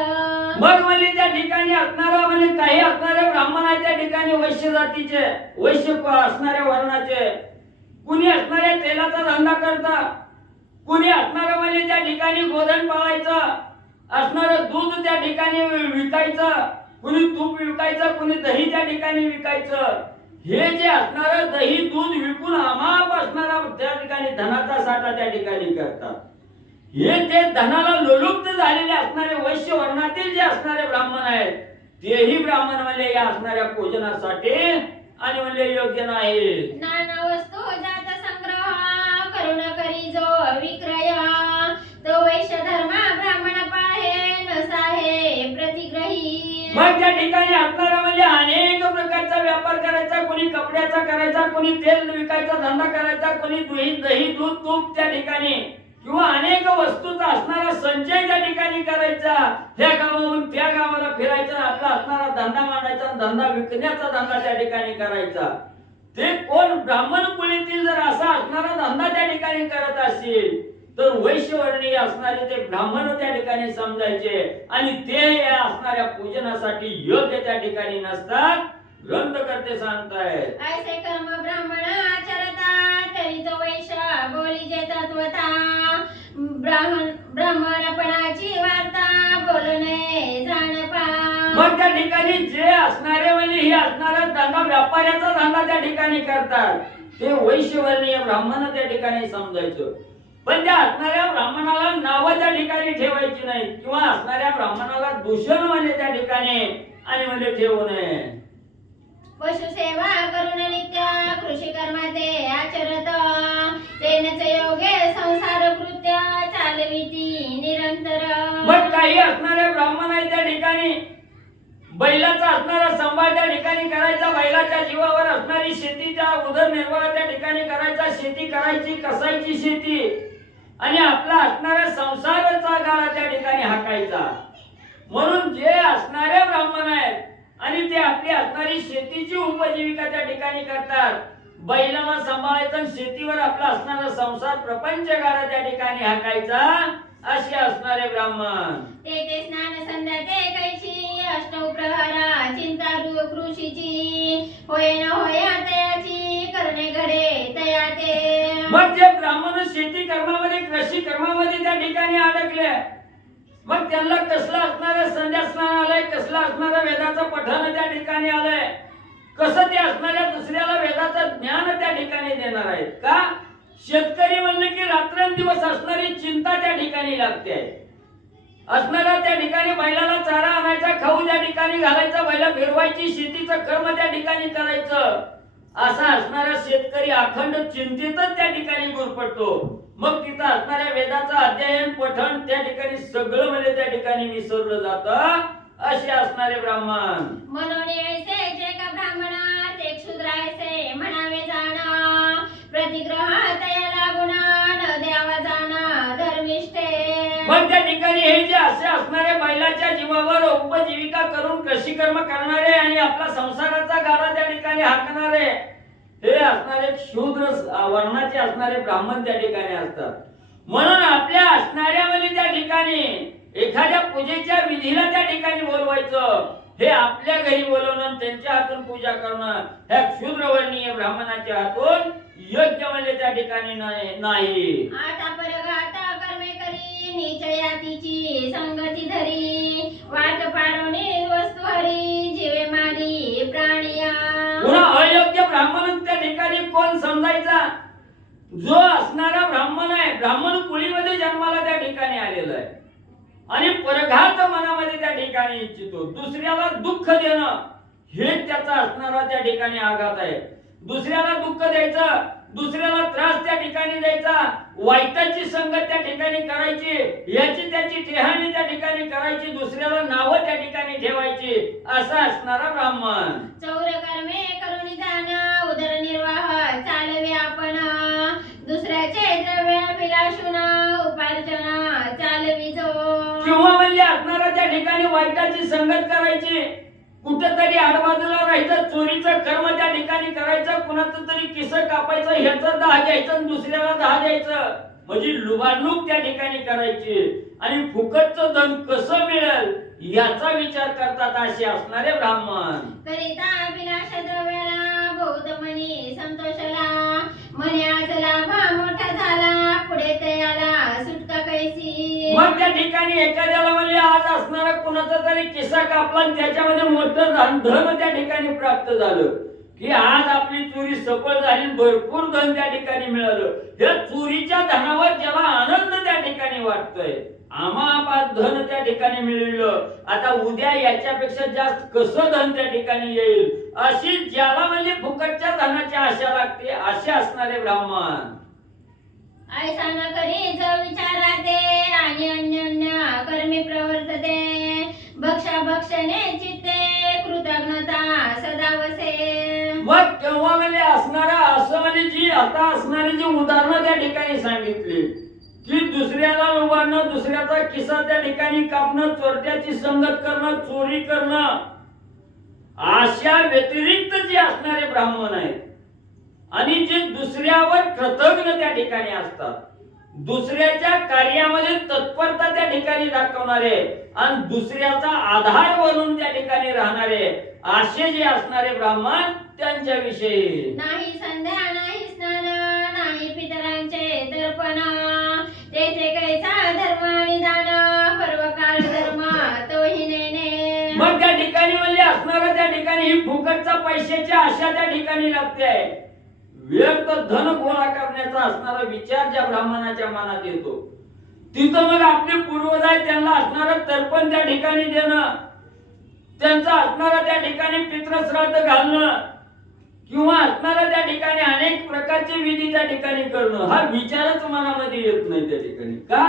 मग म्हणजे त्या ठिकाणी असणारा म्हणजे काही असणारे ब्राह्मण आहेत त्या ठिकाणी वैश्य जातीचे, वैश्य असणाऱ्या वर्णाचे, कुणी असणाऱ्या तेलाचा धंदा करता, कुणी असणारं म्हणजे त्या ठिकाणी गोधन पाळायचं, असणारं दूध त्या ठिकाणी विकायचं, कुणी तूप विकायचं, कुणी दही त्या ठिकाणी विकायचं. हे जे असणारं दही दूध विकून अमाप असणारा त्या ठिकाणी धनाचा साठा त्या ठिकाणी करतात. हे ते धनाला लोलुप्त झालेले असणारे वैश्य वर्णातील जे असणारे ब्राह्मण आहेत, तेही ब्राह्मण म्हणजे या असणाऱ्या पूजनासाठी आणि म्हणजे योग्य नाही. नाना वस्तू जात संग्रह करुण करी जो विक्रय, तो वैश्य धर्म ब्राह्मण पाहे नसाहे प्रतिग्रही. मग त्या ठिकाणी असणारा म्हणजे अनेक प्रकारचा व्यापार करायचा, कोणी कपड्याचा करायचा, कोणी तेल विकायचा धंदा करायचा, कोणी दही दूध तूप त्या ठिकाणी किंवा अनेक वस्तूचा असणारा संचय त्या ठिकाणी करायचा. त्या गावाहून त्या गावाला फिरायचा, आपला असणारा धंदा मांडायचा, धंदा विकण्याचा धंदा त्या ठिकाणी करायचा. ते कोण ब्राह्मण कुळीतील जर असा असणारा धंदा त्या ठिकाणी करत असेल तर वैश्यवर्णीय असणारे ते ब्राह्मण त्या ठिकाणी समजायचे आणि ते या असणाऱ्या पूजनासाठी योग्य त्या ठिकाणी नसतात. ग्रंथकर्ते सांगतायत, ऐसे कर्म ब्राह्मण आचरता तरी तो वैश्य बोली जे तत्वता. ब्राह्मणपणाची वार्ता बोलणे जाणपा. मग त्या ठिकाणी जे असणारे म्हणजे हे असणारा धंदा व्यापाऱ्याचा धंदा त्या ठिकाणी करतात, ते वैश्यवर्णीय ब्राह्मण त्या ठिकाणी समजायचं. पण त्या असणाऱ्या ब्राह्मणाला नाव त्या ठिकाणी ठेवायची नाही किंवा असणाऱ्या ब्राह्मणाला दूषण म्हणजे त्या ठिकाणी आणि म्हणजे ठेवू नये. पशुसेवा करून नित्य कृषी कर्माते आचरत, तेनच योगे संसार कृत्य चालविती निरंतर. मग काही असणारे ब्राह्मण आहे त्या ठिकाणी बैलाचा असणारा सांभाळ त्या ठिकाणी करायचा, बैलाच्या जीवावर असणारी शेतीचा उदरनिर्वाह त्या ठिकाणी करायचा, शेती करायची, कसायची शेती आणि आपला असणारा संसाराचा गाळा त्या ठिकाणी हाकायचा. म्हणून जे असणारे ब्राह्मण आहेत आणि ते आपली असणारी शेतीची उपजीविका त्या ठिकाणी करतात, बैलाला सांभाळायचं, शेतीवर आपला असणारा संसार प्रपंच गाळा त्या ठिकाणी हाकायचा, असे असणारे ब्राह्मण. ते स्नान संध्या ते कैची अष्टौ प्रहरा चिंता कृषीची, होय न होया तयाची करणे घडे तया ते. मग जे ब्राह्मण शेती कर्मामध्ये कृषी कर्मामध्ये त्या ठिकाणी अडकले, मग त्यांना कसला असणारं संध्या स्नान आलंय, कसला असणारं वेदाचं पठण त्या ठिकाणी आलंय, कसं ते असणाऱ्या दुसऱ्याला वेदाचं ज्ञान त्या ठिकाणी देणार आहेत का? शेतकरी म्हणले की रात्रंदिवस असणारी चिंता त्या ठिकाणी लागते. असणारा त्या ठिकाणी बैलाला चारा आणायचा, खाऊ त्या ठिकाणी घालायचा, बैला फिरवायची, शेतीचं कर्म त्या ठिकाणी करायचं, असा असणारा शेतकरी अखंड चिंतेतच त्या ठिकाणी गुरफटतो. मग तिथं असणाऱ्या वेदाचं अध्ययन पठण त्या ठिकाणी सगळं म्हणजे त्या ठिकाणी विसरलं जातं, असे असणारे ब्राह्मण. म्हणून ऐसे जे का ब्राह्मणा ते क्षुद्रायसे म्हणावे जाणा, प्रतिग्रह तया लागुना न द्यावा जाणा धर्मिष्ठे. मग त्या ठिकाणी हे जे असे असणारे बैलाच्या जीवावर उपजीविका करून कृषी कर्म करणारे आणि आपला संसाराचा गाडा त्या ठिकाणी हाकणारे हे असणारे शूद्र वर्णाचे असणारे ब्राह्मण त्या ठिकाणी असतात. म्हणून आपल्या असणाऱ्या म्हणजे त्या ठिकाणी एखाद्या पूजेच्या विधीला त्या ठिकाणी बोलवायचं, हे आपल्या घरी बोलवणं, त्यांच्या हातून पूजा करणं ह्या शूद्रवर्णीय ब्राह्मणाच्या हातून योग्य म्हणजे त्या ठिकाणी नाही. आता परघात कर्मे करी नीच यातीची संगती धरी, वाट पाडोनी वस्तू हरी जीवे मारी प्राणिया. पुन्हा अयोग्य ब्राह्मण त्या ठिकाणी कोण समजायचा? जो असणारा ब्राह्मण आहे, ब्राह्मण कुळीमध्ये जन्माला त्या ठिकाणी आलेला आहे आणि परघात मनामध्ये त्या ठिकाणी इच्छितो. दुसऱ्याला दुःख देणं हे त्याचा असणारा त्या ठिकाणी आघात आहे. दुसऱ्याला दुःख द्यायचं, दुसऱ्याला त्रास त्या ठिकाणी द्यायचा, वाईटाची संगत त्या ठिकाणी करायची, याची त्याची टेहाणी त्या ठिकाणी करायची, दुसऱ्याला नावं त्या ठिकाणी ठेवायची, असा असणारा ब्राह्मण. चौर कर्मे करून जाण उदरनिर्वाह चालवे आपण, दुसऱ्याचे द्रव्य विलासून उपार्जन चालविजो. किंवा म्हणजे असणारा त्या ठिकाणी वाईटाची संगत करायची, कुठेतरी आडबाजूला राहायचं, चोरीचं कर्म त्या ठिकाणी करायचं, कुणाचं तरी किस कापायचं, ह्याचं 10 द्यायचं आणि दुसऱ्याला 10 द्यायचं, म्हणजे लुबाडणूक त्या ठिकाणी करायची आणि फुकटचं धन कसं मिळेल याचा विचार करतात असे असणारे ब्राह्मण. करिता अभिलाष द्रव्याला बौद्ध मनी संतोषला, म्हणे आज लाभा मोठा झाला पुढे तयाला सुटका कैसी. मग त्या ठिकाणी एखाद्याला म्हणजे आज असणारा कुणाचा तरी किस्सा कापला आणि त्याच्यामध्ये मोठं धन त्या ठिकाणी प्राप्त झालं की आज आपली चोरी सफळ झाली, भरपूर धन त्या ठिकाणी मिळालं. या चोरीच्या धनावर ज्याला आनंद त्या ठिकाणी वाटतोय, आम्हाला धन त्या ठिकाणी मिळवलं, आता उद्या याच्यापेक्षा जास्त कसं धन त्या ठिकाणी येईल, अशी ज्याला म्हणजे फुकटच्या धनाची आशा लागते असे असणारे ब्राह्मण. ऐसा न करी जो विचाराते आणि अन्य कर्मी प्रवर्तते, भक्षा भक्षणे चित्ते कृतज्ञता सदा वसे. मग तेव्हा म्हणजे असणारा असं म्हणजे जी आता असणारी जी उदाहरणं त्या ठिकाणी सांगितली की दुसऱ्याला लुबाडणं, दुसऱ्याचा किस्सा त्या ठिकाणी कापणं, चोरट्याची संगत करणं, चोरी करणं, अशा व्यतिरिक्त जे असणारे ब्राह्मण आहेत आणि जे दुसऱ्यावर कृतज्ञ त्या ठिकाणी असतात, दुसऱ्याच्या कार्यामध्ये तत्परता त्या ठिकाणी दाखवणारे आणि दुसऱ्याचा आधार बनून त्या ठिकाणी राहणारे, असे जे असणारे ब्राह्मण त्यांच्याविषयी. नाही संध्या नाही स्नान नाही पितरांचे तर्पण, तेथे कैसा धर्म आणि दान पर्वकाळ धर्म तोही नेणे. मग त्या ठिकाणी म्हणजे असणारा त्या ठिकाणी ही फुकटचा पैशाची आशा त्या ठिकाणी लागते आहे. व्यर्थ धन गोळा करण्याचा असणारा विचार ज्या ब्राह्मणाच्या मनात येतो, तिथं मग आपले पूर्वज आहेत त्यांना असणारं तर्पण त्या ठिकाणी देणं, त्यांचा असणारा त्या ठिकाणी पितृश्राद्ध घालणं किंवा असणारा त्या ठिकाणी अनेक प्रकारचे विधी त्या ठिकाणी करणं, हा विचारच मनामध्ये येत नाही त्या ठिकाणी. का?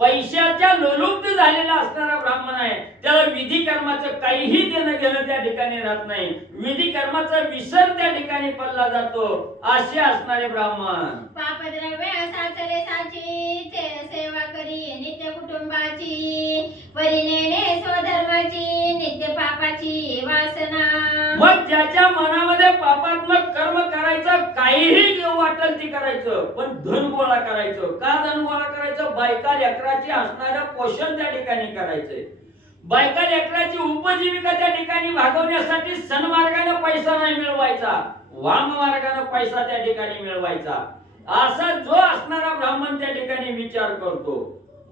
पैशाच्या लोलुप्त झालेला असणारा ब्राह्मण आहे, त्याला विधी कर्माचं काहीही देणं घेणं त्या ठिकाणी राहत नाही, विधी कर्माचा विसर त्या ठिकाणी पडला जातो, असे असणारे ब्राह्मण. पापद्रव्य साचले साची सेवा करी नित्य कुटुंबाची, परिनेणे स्वधर्माची नित्य पापाची वासना. मग ज्याच्या मनामध्ये पापात्मक कर्म करायचं, काहीही वाटेल ती करायचं, पण धन गोळा करायचं. का धन गोळा करायचं? बायका लेकराची असणारं पोषण त्या ठिकाणी करायचंय, बायका लेकराची उपजीविका त्या ठिकाणी भागवण्यासाठी सन्मार्गाने पैसा नाही मिळवायचा, वाम मार्गाने पैसा त्या ठिकाणी मिळवायचा, असा जो असणारा ब्राह्मण त्या ठिकाणी विचार करतो,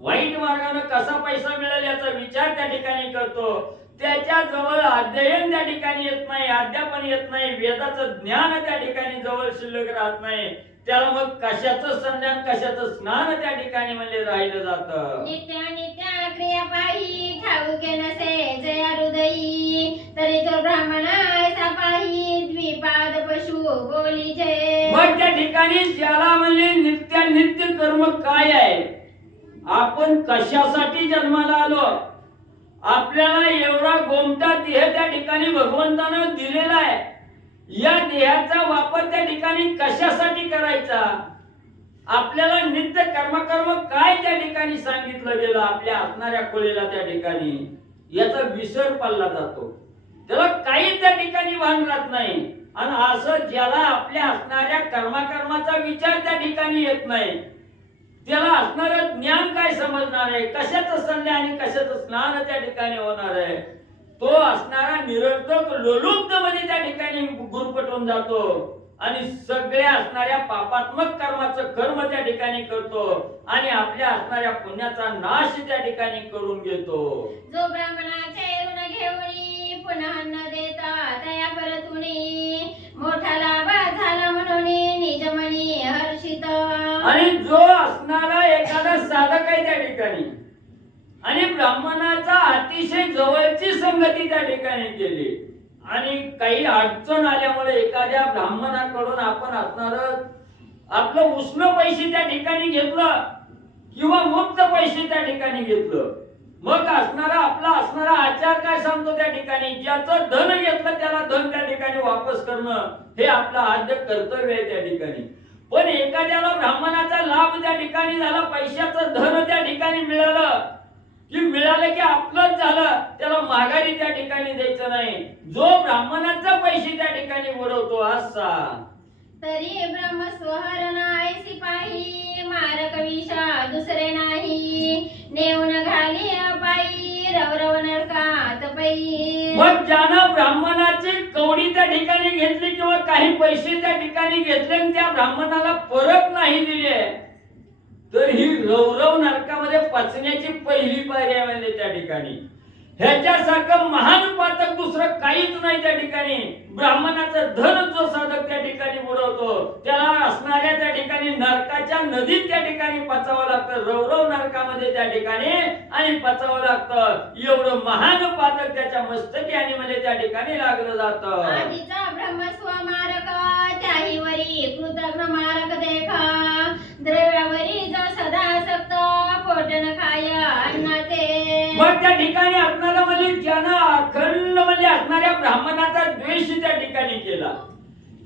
वाईट मार्गाने कसा पैसा मिळेल याचा विचार त्या ठिकाणी करतो, त्याच्या जवळ अध्ययन त्या ठिकाणी येत नाही, अध्यापन येत नाही, वेदाचं ज्ञान त्या ठिकाणी जवळ शिल्लक राहत नाही, त्याला मग कशाचं संज्ञान कशाचं स्नान त्या ठिकाणी म्हणजे राहिलं जातं. नित्य नित्य क्रिया पाही ठाऊके नसे जया हृदयी, तरी तो ब्राह्मण ऐसा पाही द्विपाद पशु बोली जय. मग त्या ठिकाणी ज्याला म्हणजे नित्य कर्म काय आहे, आपण कशासाठी जन्माला आलो, आपल्याला एवढा गोमटा देह त्या ठिकाणी भगवंतानं दिलेला आहे, या देहाचा वापर त्या ठिकाणी कशासाठी करायचा, आपल्याला नित्य कर्म काय त्या ठिकाणी सांगितलं गेलं आपल्या असणाऱ्या खोलीला त्या ठिकाणी, याचा विसर पडला जातो, त्याला काही त्या ठिकाणी भान राहत नाही. आणि असं ज्याला आपल्या असणाऱ्या कर्माचा विचार त्या ठिकाणी येत नाही, त्याला असणारं ज्ञान काय समजणार आहे, कशाचं संध्या आणि कशाचं स्नान त्या ठिकाणी होणार आहे, तो असणारा निरर्थक लोलुप्त मध्ये त्या ठिकाणी गुरफटून जातो आणि सगळ्या असणाऱ्या पापात्मक कर्माचं कर्म त्या ठिकाणी करतो आणि आपल्या असणाऱ्या पुण्याचा नाश त्या ठिकाणी करून घेतो. जो ब्राह्मणाचे ऋण घेऊनी पुन्हा न देता तया परतुनी, मोठा लाभ झाला म्हणून निज मनी हर्षित. आणि जो असणारा एखादा साधक आहे त्या ठिकाणी, आणि ब्राह्मणाचा अतिशय जवळची संगती त्या ठिकाणी केली. आणि काही अडचण आल्यामुळे एखाद्या ब्राह्मणाकडून आपण असणार आपलं उष्ण पैसे त्या ठिकाणी घेतलं किंवा मुक्त पैसे त्या ठिकाणी घेतलं, मग आपला असणारा आचार काय सांगतो त्या ठिकाणी, ज्याचं धन घेतलं त्याला धन त्या ठिकाणी वापस करणं हे आपलं आद्य कर्तव्य आहे त्या ठिकाणी. पण एखाद्याला ब्राह्मणाचा लाभ त्या ठिकाणी झाला, पैशाचं धन त्या ठिकाणी मिळालं की आपलंच झालं, त्याला माघारी त्या ठिकाणी द्यायचं नाही. जो ब्राह्मणाचा पैसे त्या ठिकाणी बुडवतो असा तरी ब्रह्मस्वहरण आहे सिपाही, मारक विषा दुसरे नाही, नेऊन घाली पायी रवरव नरकात पै. मग ज्यानं ब्राह्मणाची कवडी त्या ठिकाणी घेतली किंवा काही पैसे त्या ठिकाणी घेतले आणि त्या ब्राह्मणाला परत नाही दिले, तर ही रवरव नरकामध्ये पचण्याची पहिली पायरी आहे म्हणजे त्या ठिकाणी. ह्याच्यासारखं महान पातक दुसरं काहीच नाही त्या ठिकाणी. ब्राह्मणाचं धन जो साधक त्या ठिकाणी बुडवतो त्याला असणाऱ्या त्या ठिकाणी नरकाच्या नदीत त्या ठिकाणी पचावं लागतं, रवरव नरकामध्ये त्या ठिकाणी आणि पचावं लागतं. एवढं महान पातक त्याच्या मस्तकी आणि म्हणजे त्या ठिकाणी लागलं जातं. आधीचा ब्रह्मस्व मारक त्याही वरी कृतज्ञ मारक देखा, द्रव्यावरी जो सदा सक्त पोटन खाय अन्नाते. मग त्या ठिकाणी आपल्याला म्हणजे ज्यानं अखंड म्हणजे असणाऱ्या ब्राह्मणाचा द्वेष त्या ठिकाणी केला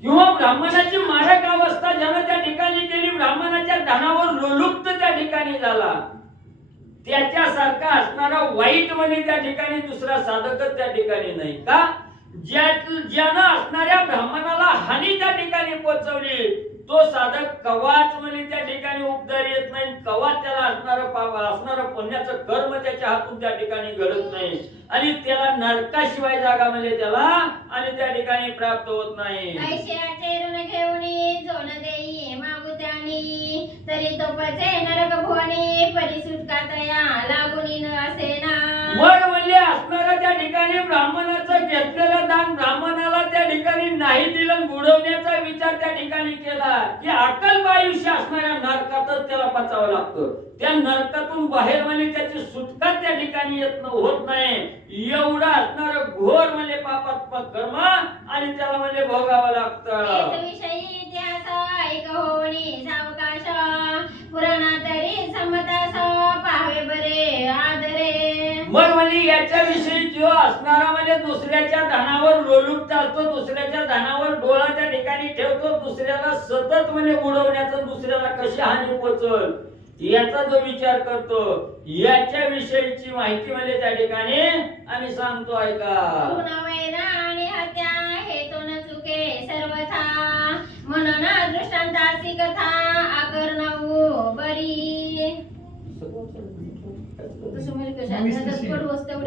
किंवा ब्राह्मणाची मारक अवस्था ज्यानं त्या ठिकाणी केली, ब्राह्मणाच्या धनावर लोलुप्त त्या ठिकाणी झाला, त्याच्यासारखा असणारा वाईट म्हणजे त्या ठिकाणी दुसरा साधकच त्या ठिकाणी नाही. का ज्यानं असणाऱ्या ब्राह्मणाला हानी त्या ठिकाणी पोहोचवली तो साधक कवाच म्हणजे त्या ठिकाणी उपदार येत नाही, कवाच त्याला असणारं पुण्याचं कर्म त्याच्या हातून त्या ठिकाणी घडत नाही आणि त्याला नरकाशिवाय जागा म्हणजे त्याला आणि त्या ठिकाणी प्राप्त होत नाही. ऐशाचे ऋण घेऊनी जोन देई मागू त्यानी, तरी तो पचे नरक भुवनी परी सुटका तया लागुनी न असेना. मग म्हणजे असणारा त्या ठिकाणी ब्राह्मणाचं घेतलेलं दान ब्राह्मणाला त्या ठिकाणी नाही दिलं, बुडवण्याचा विचार त्या ठिकाणी केला की अकल्प आयुष्य असणाऱ्या नरकातच त्याला पचावं लागतं. त्या नरकातून बाहेर म्हणजे त्याची सुटका त्या ठिकाणी होत नाही. एवढा असणार घोर म्हणजे पापात्मक कर्म आणि त्याला म्हणजे भोगावं लागतं. विषयी इतिहास ऐक होणी सावकाश, पुराणा तरी समतास पाहावे बरे आदरे. मग म्हणजे याच्याविषयी जो असणारा म्हणजे दुसऱ्याच्या धनावर लोलुप्त असतो, दुसऱ्याच्या धनावर डोळा त्या ठिकाणी ठेवतो, दुसऱ्याला सतत म्हणजे उडवण्याचं, दुसऱ्याला कशी हानी पोचल याचा जो विचार करतो, याच्या विषयीची माहिती म्हणजे त्या ठिकाणी आम्ही सांगतो ऐका. आणि हत्या हे तो न चुके सर्वथा, म्हणून दृष्टांताची कथा आकर्णवू बरी. तसं म्हणजे कशा पड वस्तू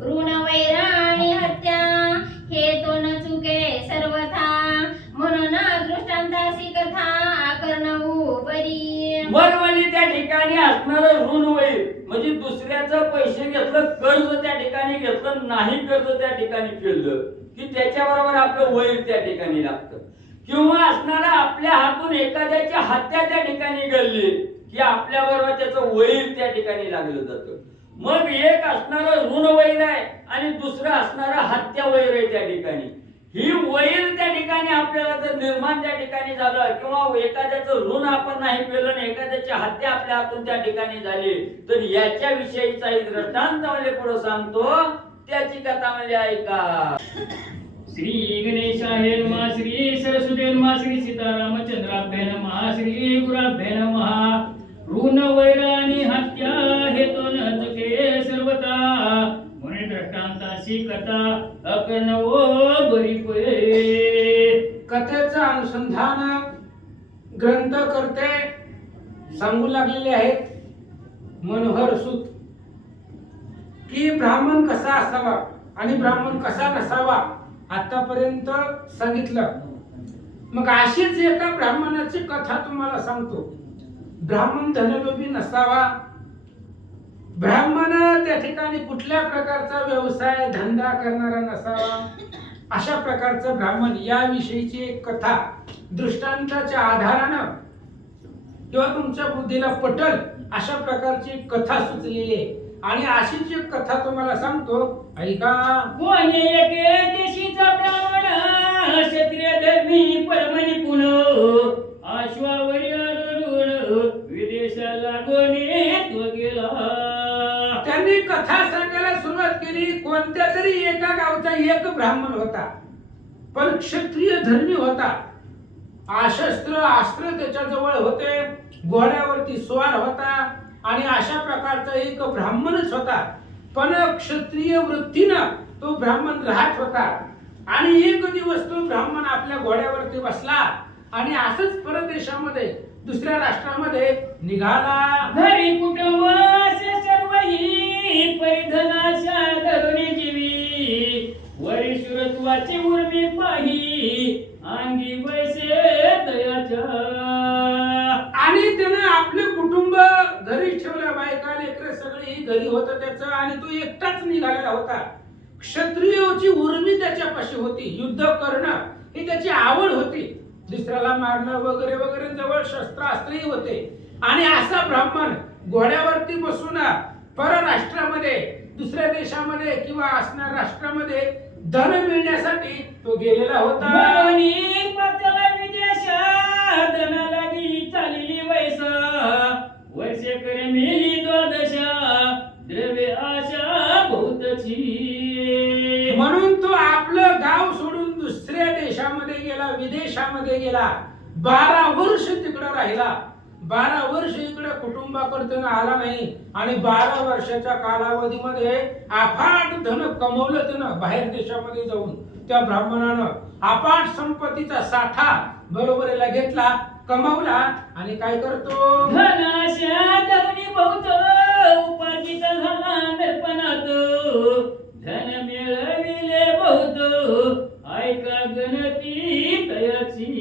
ऋण वैर आणि हत्या हे तो न चुके सर्वथा, म्हणून दृष्टांताची कथा आकर्णवू बरी. मग म्हणजे त्या ठिकाणी असणारं ऋण वैर म्हणजे दुसऱ्याचं पैसे घेतलं, कर्ज त्या ठिकाणी घेतलं नाही, कर्ज त्या ठिकाणी फेडलं की त्याच्याबरोबर आपलं वैर त्या ठिकाणी लागतं. किंवा असणारा आपल्या हातून एखाद्याची हत्या त्या ठिकाणी घडली की आपल्या बरोबर त्याचं वैर त्या ठिकाणी लागलं जातं. मग एक असणारं ऋण वैर आहे आणि दुसरं असणारं हत्या वैर आहे त्या ठिकाणी. ही वैर त्या ठिकाणी आपल्याला जर निर्माण त्या ठिकाणी झालं किंवा एखाद्याचं ऋण आपण नाही पेलं आणि एखाद्याची हत्या आपल्या हातून त्या ठिकाणी झाली, तर याच्या विषयीचाही दृष्टांत म्हणजे पुढे सांगतो, त्याची कथा म्हणजे ऐका. श्री गणेशाय नमः, श्री सरस्वती नमः, श्री सीतारामचंद्राभ्याय नमः, श्री गुराभ्याय नमः. ऋण वैर आणि हत्या हे तो न चुके सर्वथा, म्हणून दृष्टांताची कथा अकर्णवो बरी पै. कथेचं अनुसंधान ग्रंथकर्ते सांगू लागलेले आहेत मनोहर सूत की ब्राह्मण कसा असावा आणि ब्राह्मण कसा नसावा आतापर्यंत सांगितलं. मग अशीच एका ब्राह्मणाची कथा तुम्हाला सांगतो. ब्राह्मण धनलोभी नसावा, ब्राह्मण त्या ठिकाणी कुठल्या प्रकारचा व्यवसाय धंदा करणारा नसावा, अशा प्रकारचा ब्राह्मण याविषयीची एक कथा दृष्टांताच्या आधारानं किंवा तुमच्या बुद्धीला पटल अशा प्रकारची एक कथा सुचलेली आहे. आणि अशीच एक कथा तुम्हाला सांगतो, ऐका. कोणी एके देशीचा ब्राह्मण क्षत्रिय धर्मी परमनिपुण आश्वावरी आरुण विदेशाला गोने तो गेला. त्यांनी कथा सांगायला सुरुवात केली. कोणत्या तरी एका गावचा एक ब्राह्मण होता, पण क्षत्रिय धर्मी होता. अशस्त्र अस्त्र त्याच्याजवळ होते, घोड्यावरती स्वार होता आणि अशा प्रकारचा एक ब्राह्मणच होता. पण क्षत्रिय वृत्तीनं तो ब्राह्मण राहत होता. आणि एक दिवस तो ब्राह्मण आपल्या घोड्यावरती बसला आणि असंच परदेशामध्ये दुसऱ्या राष्ट्रामध्ये निघाला. घरी कुटुंब असे सर्वही परिधनाशा धरुणी जीवी वरिष्ठत्वाची उर्मी पाही अंगी वैसे दयाच्या. आणि त्यानं आपलं कुटुंब घरी ठेवलं, बायका लेकरं सगळी घरी होतं त्याचं, आणि तो एकटाच निघालेला होता. क्षत्रियोची उर्मी त्याच्यापाशी होती, युद्ध करणं ही त्याची आवड होती, दुसऱ्याला मारणं वगैरे वगैरे, जवळ शस्त्रास्त्रही होते. आणि असा ब्राह्मण घोड्यावरती बसून परराष्ट्रामध्ये दुसऱ्या देशामध्ये किंवा असणाऱ्या राष्ट्रामध्ये धन मिळण्यासाठी तो गेलेला होता. मरोनी पातला विदेशा धना लागी चालली वैसा वर्षे करे मेली द्वादशा द्रव्य आशा बहुतची. म्हणून तो आपलं गाव सोडून दुसऱ्या देशामध्ये गेला, विदेशामध्ये गेला. 12 वर्ष तिकडे राहिला. 12 वर्ष इकडे कुटुंबाकडे आला नाही. आणि 12 वर्षाच्या कालावधीमध्ये अफाट धन कमवलं त्यानं बाहेर देशामध्ये जाऊन. त्या ब्राह्मणानं अफाट संपत्तीचा साठा बरोबरीला घेतला, कमवला. आणि काय करतो, धनाशा धरणी बहुत उपार्जित झाला दर्पणात धन मिळविले बहुत ऐका गणती तयाची.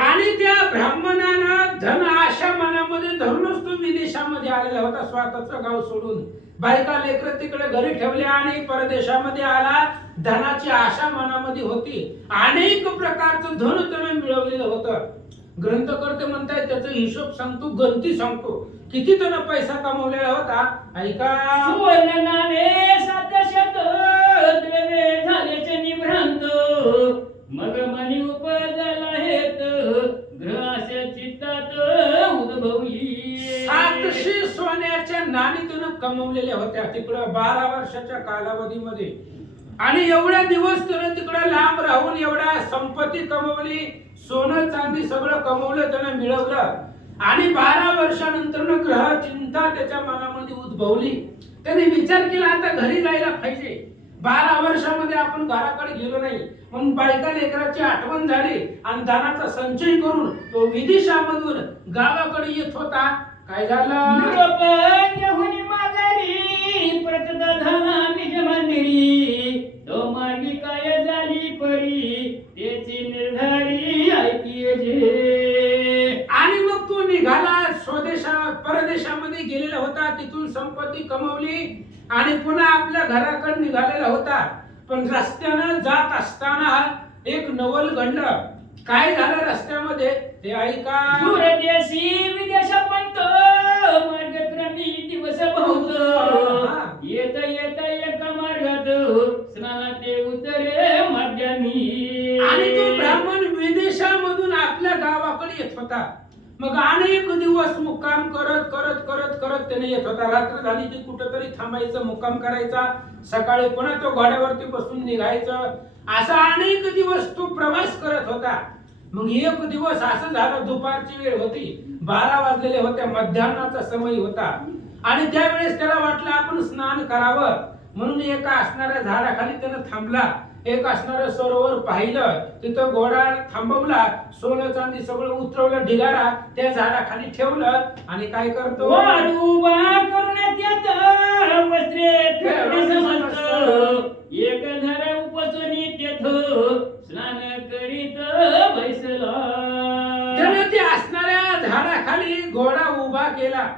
आणि त्या ब्राह्मणानं धन आशा मनामध्ये धरूनच तो विदेशामध्ये आलेला होता, स्वतःचं गाव सोडून. बायका लेकरं तिकडे घरी ठेवले आणि परदेशामध्ये आला. धनाची आशा मनामध्ये होती, अनेक प्रकारचं धन त्याने मिळवलेलं होतं. ग्रंथकर्ते म्हणतात त्याचा हिशोब सांगतो, गणती सांगतो, किती त्यानं पैसा कमवलेला होता. ऐका. सुवर्ण नाणे 700 द्रव्ये झाल्याचे निभ्रांत मग मनी उपजला हेत ग्रहाच्या चित्तात उद्भवली. 700 सोन्याच्या नाणी त्यानं कमवलेल्या होत्या तिकडं 12 वर्षाच्या कालावधीमध्ये. आणि एवढ्या दिवस त्यानं तिकडं लांब राहून एवढा संपत्ती कमवली, सोनं चांदी सगळं कमवलं, त्यानं मिळवलं. आणि 12 वर्षानंतर ग्रह चिंता त्याच्या मनामध्ये उद्भवली. त्याने विचार केला आता घरी जायला पाहिजे. 12 वर्षामध्ये आपण घराकडे गेलो नाही, म्हणून बायका लेकराची आठवण झाली आणि धनाचा संचय करून तो विदेशामधून गावाकडे येत होता. काय झालं, निरोप घेऊन माघारी प्रतदा झाला निज मंदिरी तो मार्गी काय झाली परी त्याची निर्धारी ऐकिये जे. आणि मग तो निघाला परदेशामध्ये गेलेला होता. तिथून संपत्ती कमवली आणि पुन्हा आपल्या घराकडे निघालेला होता. पण रस्त्यानं जात असताना एक नवल घडलं. काय झालं रस्त्यामध्ये ते ऐका. दूरदेशी विदेशापर्यंत मार्गक्रमी दिवस बहुत येत येत एका मार्गात स्नाना ते उतरे मध्यानी. आणि तो ब्राह्मण विदेशामधून आपल्या गावाकडे येत होता. मग अनेक दिवस मुक्काम करत करत करत करत त्याने येत होता. रात्र झाली की कुठेतरी थांबायचं, मुक्काम करायचा, सकाळी पुन्हा तो घोड्यावरती बसून निघायचं. असा अनेक दिवस तो प्रवास करत होता. मग एक दिवस असं झालं, दुपारची वेळ होती, 12 वाजलेले होते, मध्यान्हाचा समय होता. आणि त्यावेळेस त्याला वाटलं आपण स्नान करावं, म्हणून एका असणाऱ्या झाडाखाली त्यानं थांबला. एक असणारं सरोवर पाहिलं, तिथं घोडा थांबवला, सोनं चांदी सगळं उतरवलं, ढिगारा त्या झाडाखाली ठेवलं. आणि काय करतो, उभा करून येत वस्त्रे ठेवणे समजत एक धर उपसून येत स्नान करीत बैसला. त्यानं ते असणाऱ्या झाडाखाली घोडा उभा केला.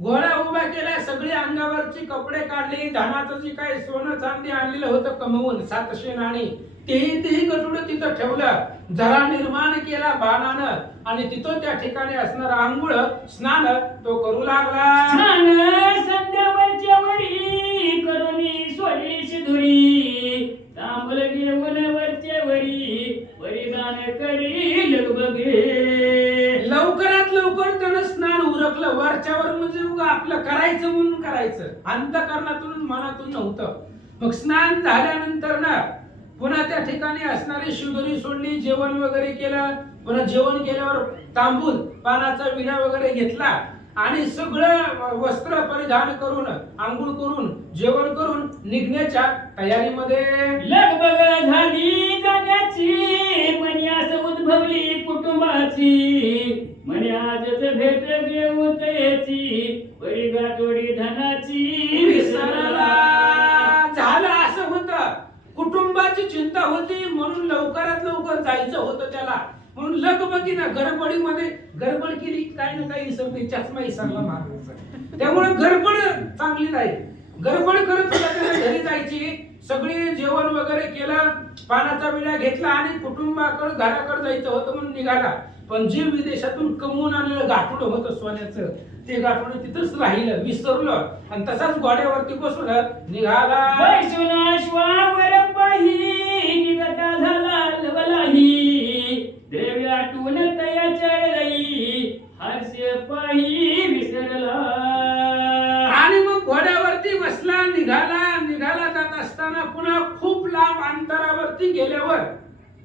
घोडा उभा केला, सगळी अंगावरची कपडे काढली, धनाचं जे काय सोनं चांदी आणलेलं होतं कमवून 700 नाणी तेही गटुडं तिथं ठेवलं जरा निर्माण केला बाणानं आणि तिथं त्या ठिकाणी असणारा आंघोळ स्नान तो करू लागला. स्नान संध्यावरच्या वरी करुणी सोडली शिदुरी तांबल घेऊन वरच्या वरी वरिदान करी लगबगे. लवकरात लवकर त्यानं स्नान उरकलं. वरच्यावर म्हणजे उगा आपलं करायचं म्हणून करायचं, अंतःकरणातून मनातून नव्हतं. मग स्नान झाल्यानंतर ना पुन्हा त्या ठिकाणी असणारी शिदोरी सोडली, जेवण वगैरे केलं. पुन्हा जेवण केल्यावर तांबूल पानाचा विडा वगैरे घेतला आणि सगळं वस्त्र परिधान करून आंघोळ करून जेवण करून निघण्याच्या तयारीमध्ये लगबग झाली जाण्याची मन्यास उद्भवली कुटुंबाची म्हणे आजच भेट घेऊ तयाची वरी गाठोडी धनाची विसरला. झालं असं होतं, कुटुंबाची चिंता होती म्हणून लवकरात लवकर जायचं होतं त्याला. म्हणून लगबगीनं गडबडीमध्ये गडबड केली, काही ना काही समजे चष्मा विसरला महाराजांचा. त्यामुळे गडबड चांगली नाही. गडबड करत होता त्याला घरी जायची. सगळे जेवण वगैरे केलं, पानाचा विडा घेतला आणि कुटुंबाकडे घराकडे जायचं होतं म्हणून निघाला. पण जे विदेशातून कमवून आणलेलं गाठोडं होतं सोन्याचं, ते गाठोडं तिथंच राहिलं, विसरलं आणि तसाच घोड्यावरती बसून निघाला. वैष्णवाश्वावर पाही निगता झाला लवलाही देवी आठवण तया चढली हास्य पाही विसरला. आणि मग घोड्यावरती बसला, निघाला जात असताना पुन्हा खूप लांब अंतरावरती गेल्यावर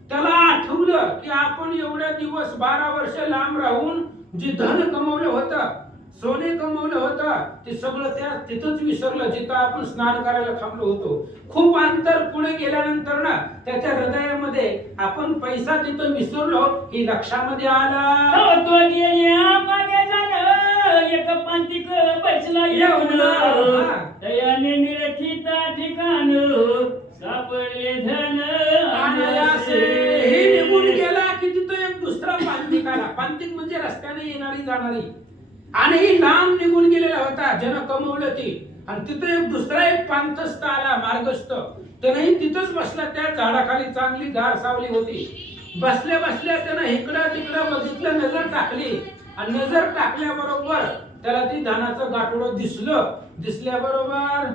त्याला आठवलं की आपण एवढ्या दिवस 12 वर्ष लांब राहून जे धन कमवलं होतं, सोने कमवलं होतं, ते सगळं त्या तिथंच विसरलं जिथं आपण स्नान करायला थांबलो होतो. खूप अंतर पुढे गेल्यानंतर ना त्याच्या हृदयामध्ये आपण पैसा तिथं विसरलो हे लक्षामध्ये आला. तो गेल्या मागे झालं एक पांतिक बसला येऊन तयाने निरखिता ठिकाण सापडले धन अनायासे हे निघून गेला की तिथं एक दुसरा पांतिक आला. पांतिक म्हणजे रस्त्याने येणारी जाणारी, आणि ही लांब निघून गेलेला होता ज्यानं कमवलं ती. आणि तिथं एक दुसरा एक पांथस्थ आला मार्गस्थ, त्यानंही तिथंच बसला. त्या झाडाखाली चांगली गार सावली होती. बसल्या बसल्या त्यानं इकडं तिकडं बघितलं, नजर टाकली आणि नजर टाकल्याबरोबर त्याला ती धनाचं गाठोडं दिसलं. दिसल्याबरोबर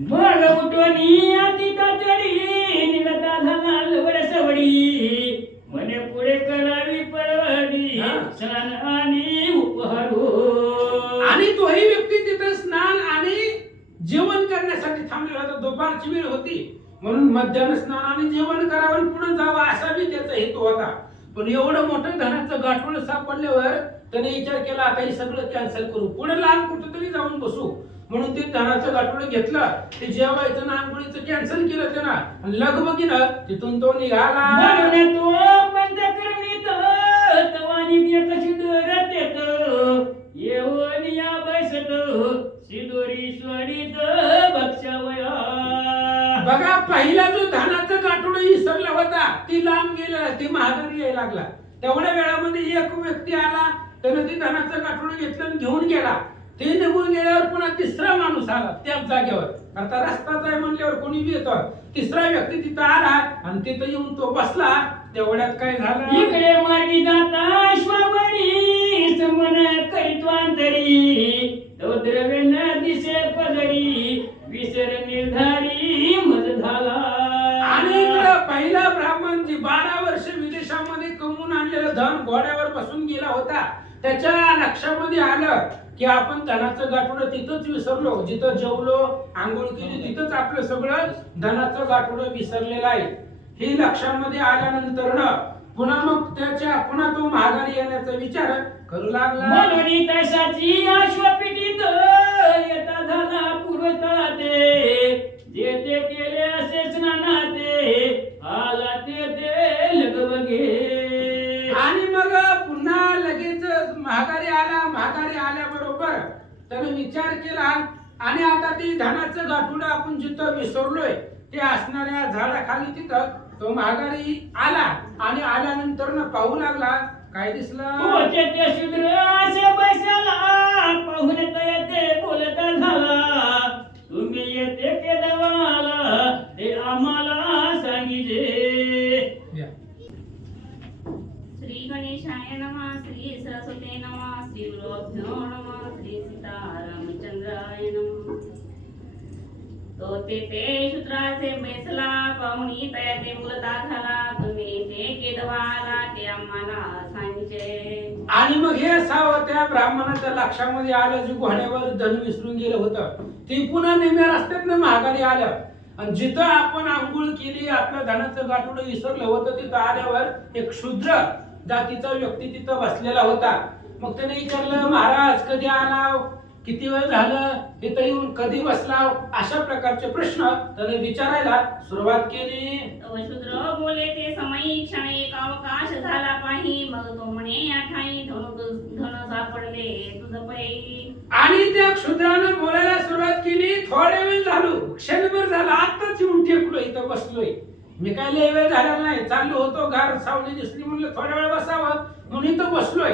मग उठवणी अतिता चढी निगता झाला लवडसवडी म्हणे पुढे करावी परवडी स्नान आणि उपहारो. आणि तोही व्यक्ती तिथे स्नान आणि जेवण करण्यासाठी थांबलेला होता. दुपारची वेळ होती म्हणून मध्यान्ह स्नान आणि जेवण करावं आणि पुढे जावं असा बी त्याचा हेतू होता. पण एवढं मोठं धनाचं गाठोडं सापडल्यावर त्याने विचार केला आता हे सगळं कॅन्सल करू, पुढे लांब कुठेतरी जाऊन बसू. म्हणून ते धनाचं गाठोडं घेतलं, ते जेवायचं ना आंघोळीचं कॅन्सल केलं त्यानं आणि लगबगीनं तिथून तो निघाला. म्हणून तो पंचकर्णीत तवानी कशी दरत येत येऊन या बसत शिदोरी सोडीत बक्षावया. बघा पहिला जो धनाचं गाठोडं विसरला होता ती लांब गेला, ती महागारी यायला लागला. तेवढ्या वेळामध्ये एक व्यक्ती आला, त्यानं ती धनाचं गाठोडं घेतलं आणि घेऊन गेला. ते निघून गेल्यावर पुन्हा तिसरा माणूस आला त्याच जागेवर. आता रस्ताच आहे म्हणल्यावर कोणी बी येतो. तिसरा व्यक्ती तिथं आला आणि तिथं येऊन तो बसला. तेवढ्यात काय झालं, इकडे मार्गी जाता श्वावरी समन करीत्वांतरी तो द्रव्य न दिसे पदरी विसर निर्धारी मज झाला. आणि इकडं पहिला ब्राह्मण जी 12 वर्ष विदेशामध्ये कमवून आणलेलं धन घोड्यावर बसून गेला होता, त्याच्या लक्षामध्ये आलं की आपण धनाचं गाठोडं तिथंच विसरलो. जिथं जेवलो आंघोळ केली तिथंच आपलं सगळं धनाचं गाठोडं विसरलेलं आहे. हे लक्षामध्ये आल्यानंतर पुन्हा तो माघारी येण्याचा विचार करू लागला. म्हणून तशाची अश्वपिटीत येता झाला पूर्वता ते जे ते केले असे स्नानाते आला ते लगबगे. आणि मग पुन्हा लगेच माघारी आला. माघारी आल्याबरोबर त्याने विचार केला आणि आता ती धनाचं गाठोडं आपण जिथं विसरलोय ते असणाऱ्या झाडाखाली तिथं तो माघारी आला. आणि आल्यानंतर पाहू लागला, काय दिसलं, होते ते शूद्र असे बैसाला पाहून ते बोलता झाला तुम्ही येते केदवाला ते आम्हाला सांगिजे. या. श्री गणेशाय नमः, श्री सरस्वती नमः, श्री गुरुभ्यो नमः, श्री सीतारामचंद्राय नमः. तो ते शूद्राचे बैसला पाहुणी तया ते मुलता झाला. तुम्ही ते केदवाला ते आम्हाला सांगितले. आणि मग हे सावं त्या ब्राह्मणाच्या लक्षामध्ये आलं, जे घोड्यावर धन विसरून गेलं होतं ते पुन्हा नेम्या रस्त्यातनं महागारी आलं. आणि जिथं आपण आंघोळ केली, आपल्या धनाचं गाठोडं विसरलं होतं, तिथं आल्यावर एक शूद्र जातीचा व्यक्ती तिथं बसलेला होता. मग त्याने विचारलं, महाराज कधी आला, किती वेळ झालं, इथं येऊन कधी बसला, अशा प्रकारचे प्रश्न त्याने विचारायला सुरुवात केली. तव शूद्र बोले ते समयी क्षण एक अवकाश झाला पाही. मग तो म्हणे या ठाई धन सापडले तुझ पै. आणि त्या क्षुद्रानं बोलायला सुरुवात केली. थोडा वेळ झालो, क्षणभर झाला, आताच येऊन टेकलोय, इथं बसलोय. मी काय लय वेळ झालेला नाही, चाललो होतो, गार सावली दिसली, म्हणलं थोड्या वेळ बसावं म्हणून इथं बसलोय.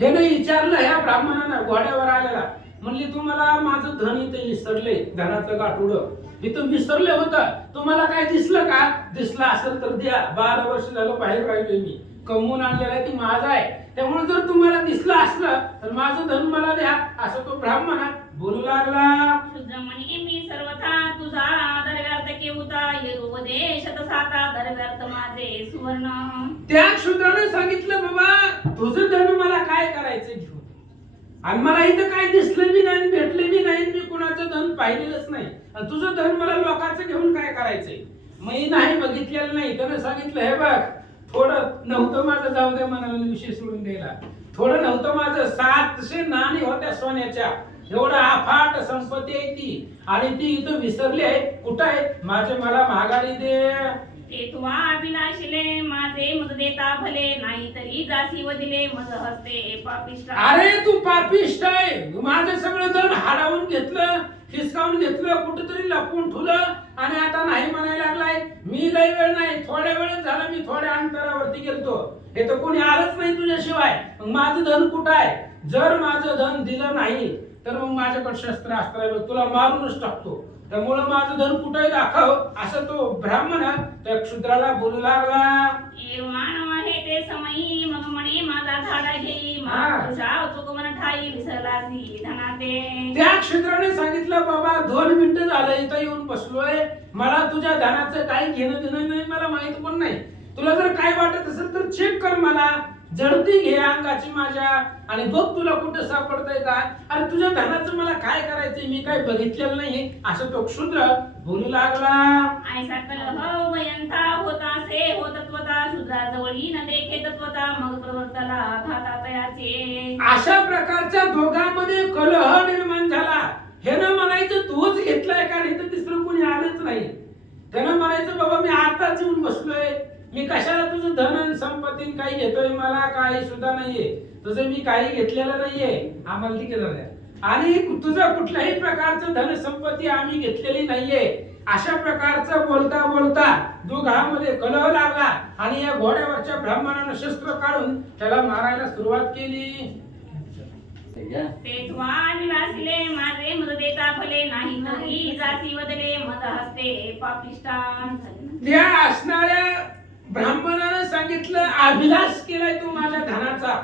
हे नाही विचारलं ह्या ब्राह्मणानं घोड्यावर आलेला. म्हणली, तुम्हाला माझं धन इथं विसरले, धनाचं गाठोडं इथं विसरले होतं, तुम्हाला काय दिसलं का? दिसलं असेल तर द्या. 12 वर्ष झालं बाहेर राहिलोय, मी कमवून आणलेलं आहे, ती माझं आहे. त्यामुळे जर तुम्हाला दिसलं असलं तर माझं धन मला द्या, असं तो ब्राह्मण बोलू लागला. शूद्र म्हणे मी सर्वथा तुझा आदर व्यर्थ केवता. उपदेश तसाचा दर व्यर्थ माझे सुवर्ण. त्या क्षुद्राने सांगितलं, बाबा तुझं धन मला काय करायचं घेऊन, आणि मला इथं काय दिसलं बी नाही, भेटलं बी नाही, मी कुणाचं धन पाहिलेलंच नाही, आणि तुझं धन मला लोकांचं घेऊन काय करायचंय, मी नाही बघितलेलं नाही. त्यानं सांगितलं, हे बघ थोडं नव्हतं माझं, जाऊ दे म्हणाला, विषय सोडून द्यायला. थोडं नव्हतं माझं, 700 नाणी होत्या सोन्याच्या, एवढं अफाट संपत्ती आहे ती, आणि ती इथं विसरली आहे. कुठं आहे? माझे मला महागारी दे. ते तुवा अभिलाषिले माझे मद देता भले. नाही तरी जासी वदिले मज हस्ते पापिष्ट. अरे तू पापिष्ट आहे, माझं सगळं धन हाडावून घेतलं, हिसकावून घेतलं, कुठेतरी लपवून ठेवलं, आणि आता नाही म्हणायला लागलाय. मी लय वेळ नाही, थोड्या वेळच झाला, मी थोड्या अंतरावरती गेलतो, हे तर कोणी आलंच नाही तुझ्याशिवाय. मग माझं धन कुठं आहे? जर माझं धन दिलं नाही तर मग माझ्याकडे शस्त्र अस्त्र आहे, तुला मारूनच टाकतो. त्यामुळे माझं धन कुठे दाखव, असं तो ब्राह्मण त्या क्षुद्राला बोलू लागला. एवान आहे ते समयी मग म्हणे माझा झाडा घेई. तुझा चुकवण ठाई विसरलासी धनाते. त्या क्षुद्राने सांगितलं, बाबा 2 मिनिटं झालं इथं येऊन बसलोय, मला तुझ्या धनाचं काही घेणं देणं नाही, मला माहित पण नाही. तुला जर काय वाटत असेल तर चेक कर, मला जळती घे अंगाची माझ्या, आणि बघ तुला कुठं सापडतंय का. अरे तुझ्या धनाचं मला काय करायचंय, मी काय बघितलेलं नाही, असं तो क्षुद्र बोलू लागला. ऐसा कलह वयंता होता से होतत्वता. शूद्राजवळी न देखे तत्वता. मग प्रवर्तला घाता तयाचे. अशा प्रकारच्या दोघांमध्ये कलह निर्माण झाला. हे ना म्हणायचं तूच घेतलाय का, नाही तर तिसरं कोणी आलंच नाही. त्यानं म्हणायचं, बाबा मी आताच येऊन बसलोय, मी कशाला तुझं धन आणि संपत्ती काही घेतोय, मला काही सुद्धा नाहीये, तुझं मी काही घेतलेलं नाहीये, आम्हाला ठीक आहे. आणि तुझं कुठल्याही प्रकारचं धन संपत्ती आम्ही घेतलेली नाहीये. अशा प्रकारचं बोलता बोलता दोघांमध्ये कलह लागला, आणि या घोड्यावरच्या ब्राह्मणानं शस्त्र काढून त्याला मारायला सुरुवात केली. ते तुवा विलासिले माझे मद देता भले. नाही तरी जाती वदले मद हस्ते पापिष्टा. त्या असणाऱ्या ब्राह्मणानं सांगितलं, अभिलाष केलाय तू माझ्या धनाचा,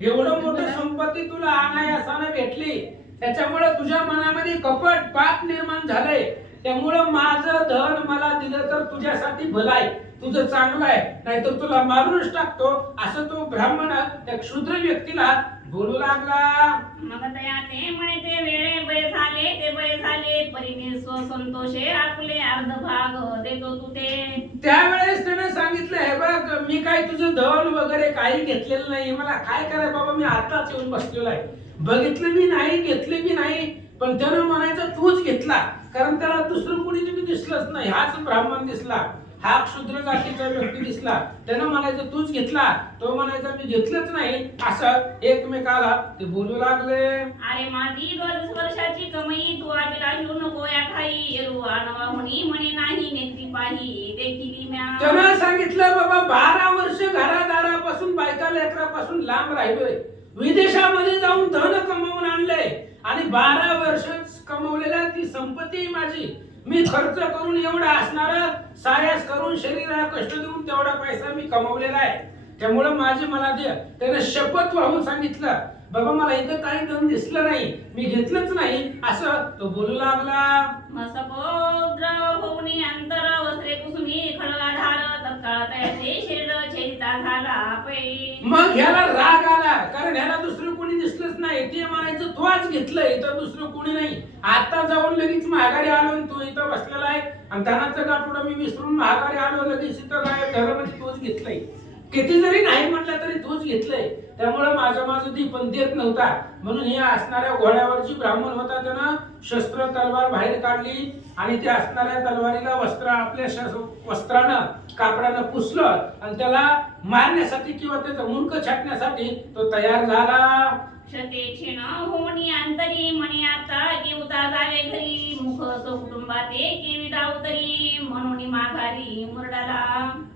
एवढं मोठं संपत्ती तुला अनायासानं भेटली, त्याच्यामुळे तुझ्या मनामध्ये कपट पाप निर्माण झालंय. त्यामुळं माझं धन मला दिलं तर तुझ्यासाठी भलं आहे, तुझं चांगलं आहे, नाहीतर तुला मारूनच टाकतो, असं तो ब्राह्मण त्या क्षुद्र व्यक्तीला बोलू लागला. मग तया ते म्हणे ते वेळे बळे झाले, ते बळे झाले परिने संतोषे आपले अर्ध भाग देतो तू ते. त्यावेळेस त्याने सांगितलं, हे बघ मी काय तुझं धन वगैरे काही घेतलेलं नाही, मला काय कराय बाबा, मी आताच येऊन बसलेलो आहे, बघितलं मी नाही, घेतले मी नाही. पण त्यानं म्हणायचं तूच घेतला, कारण त्याला दुसरं कोणी दिसलंच नाही, हाच ब्राह्मण दिसला, हा क्षुद्र जातीचा व्यक्ती दिसला. त्यानं म्हणायचं तूच घेतला, तो म्हणायचा मी घेतलंच नाही, असं एकमेकाला ते बोलू लागले. अरे माझी 2 वर्षाची कमाई तू अभिलाषू नको या ठाई. एरुवा नवा होणी म्हणे नाही नेत्री पाही देखील म्या. त्यानं सांगितलं, बाबा 12 वर्ष घरादारापासून बायका लेकरापासून लांब राहिलोय, विदेशामध्ये जाऊन धन कमावून आणलंय, आणि 12 वर्ष कमवलेला ती संपत्ती माझी. मी खर्च करून एवढा असणार, सायास करून शरीराला कष्ट देऊन तेवढा पैसा मी कमवलेला आहे. त्यामुळे माझी मला दे. त्याने शपथ वाहून सांगितलं, बाबा मला इथं काही दम दिसलं नाही, मी घेतलंच नाही, असं तो बोलू लागला. मसपोद्र होऊनी अंतर वस्त्रे कुसुमी खडगा धार तत्काळ तयाचे शरीर छेदिता झाला पै. मग ह्याला राग आला, कारण ह्याला दुसरं कोणी दिसलंच नाही. ते म्हणायचं तू आज घेतलंय, इथं दुसरं कोणी नाही. आता जाऊन लगेच महागारी आलो आणि तू इथं बसलेला आहे आणि धनाचं गाठोडा मी विसरून महागारी आलो, लगेच इथं काय घरामध्ये तूच घेतलंय. किती जरी नाही म्हटलं तरी तूच घेतलंय. त्यामुळे माझं दीपन देत नव्हता. म्हणून हे असणाऱ्या घोड्यावरची ब्राह्मण होता, त्यानं शस्त्र तलवार बाहेर काढली आणि त्या असणाऱ्या तलवारीला वस्त्र आपल्या वस्त्रानं कापडानं पुसलं आणि त्याला मारण्यासाठी किंवा त्याचं मुंडक छाटण्यासाठी तो तयार झाला. क्षतेचे न होणी अंतरी म्हणे आता केवता जावे घरी मुख सो कुटुंबाते केवी दावतरी म्हणून माघारी मुरडाला.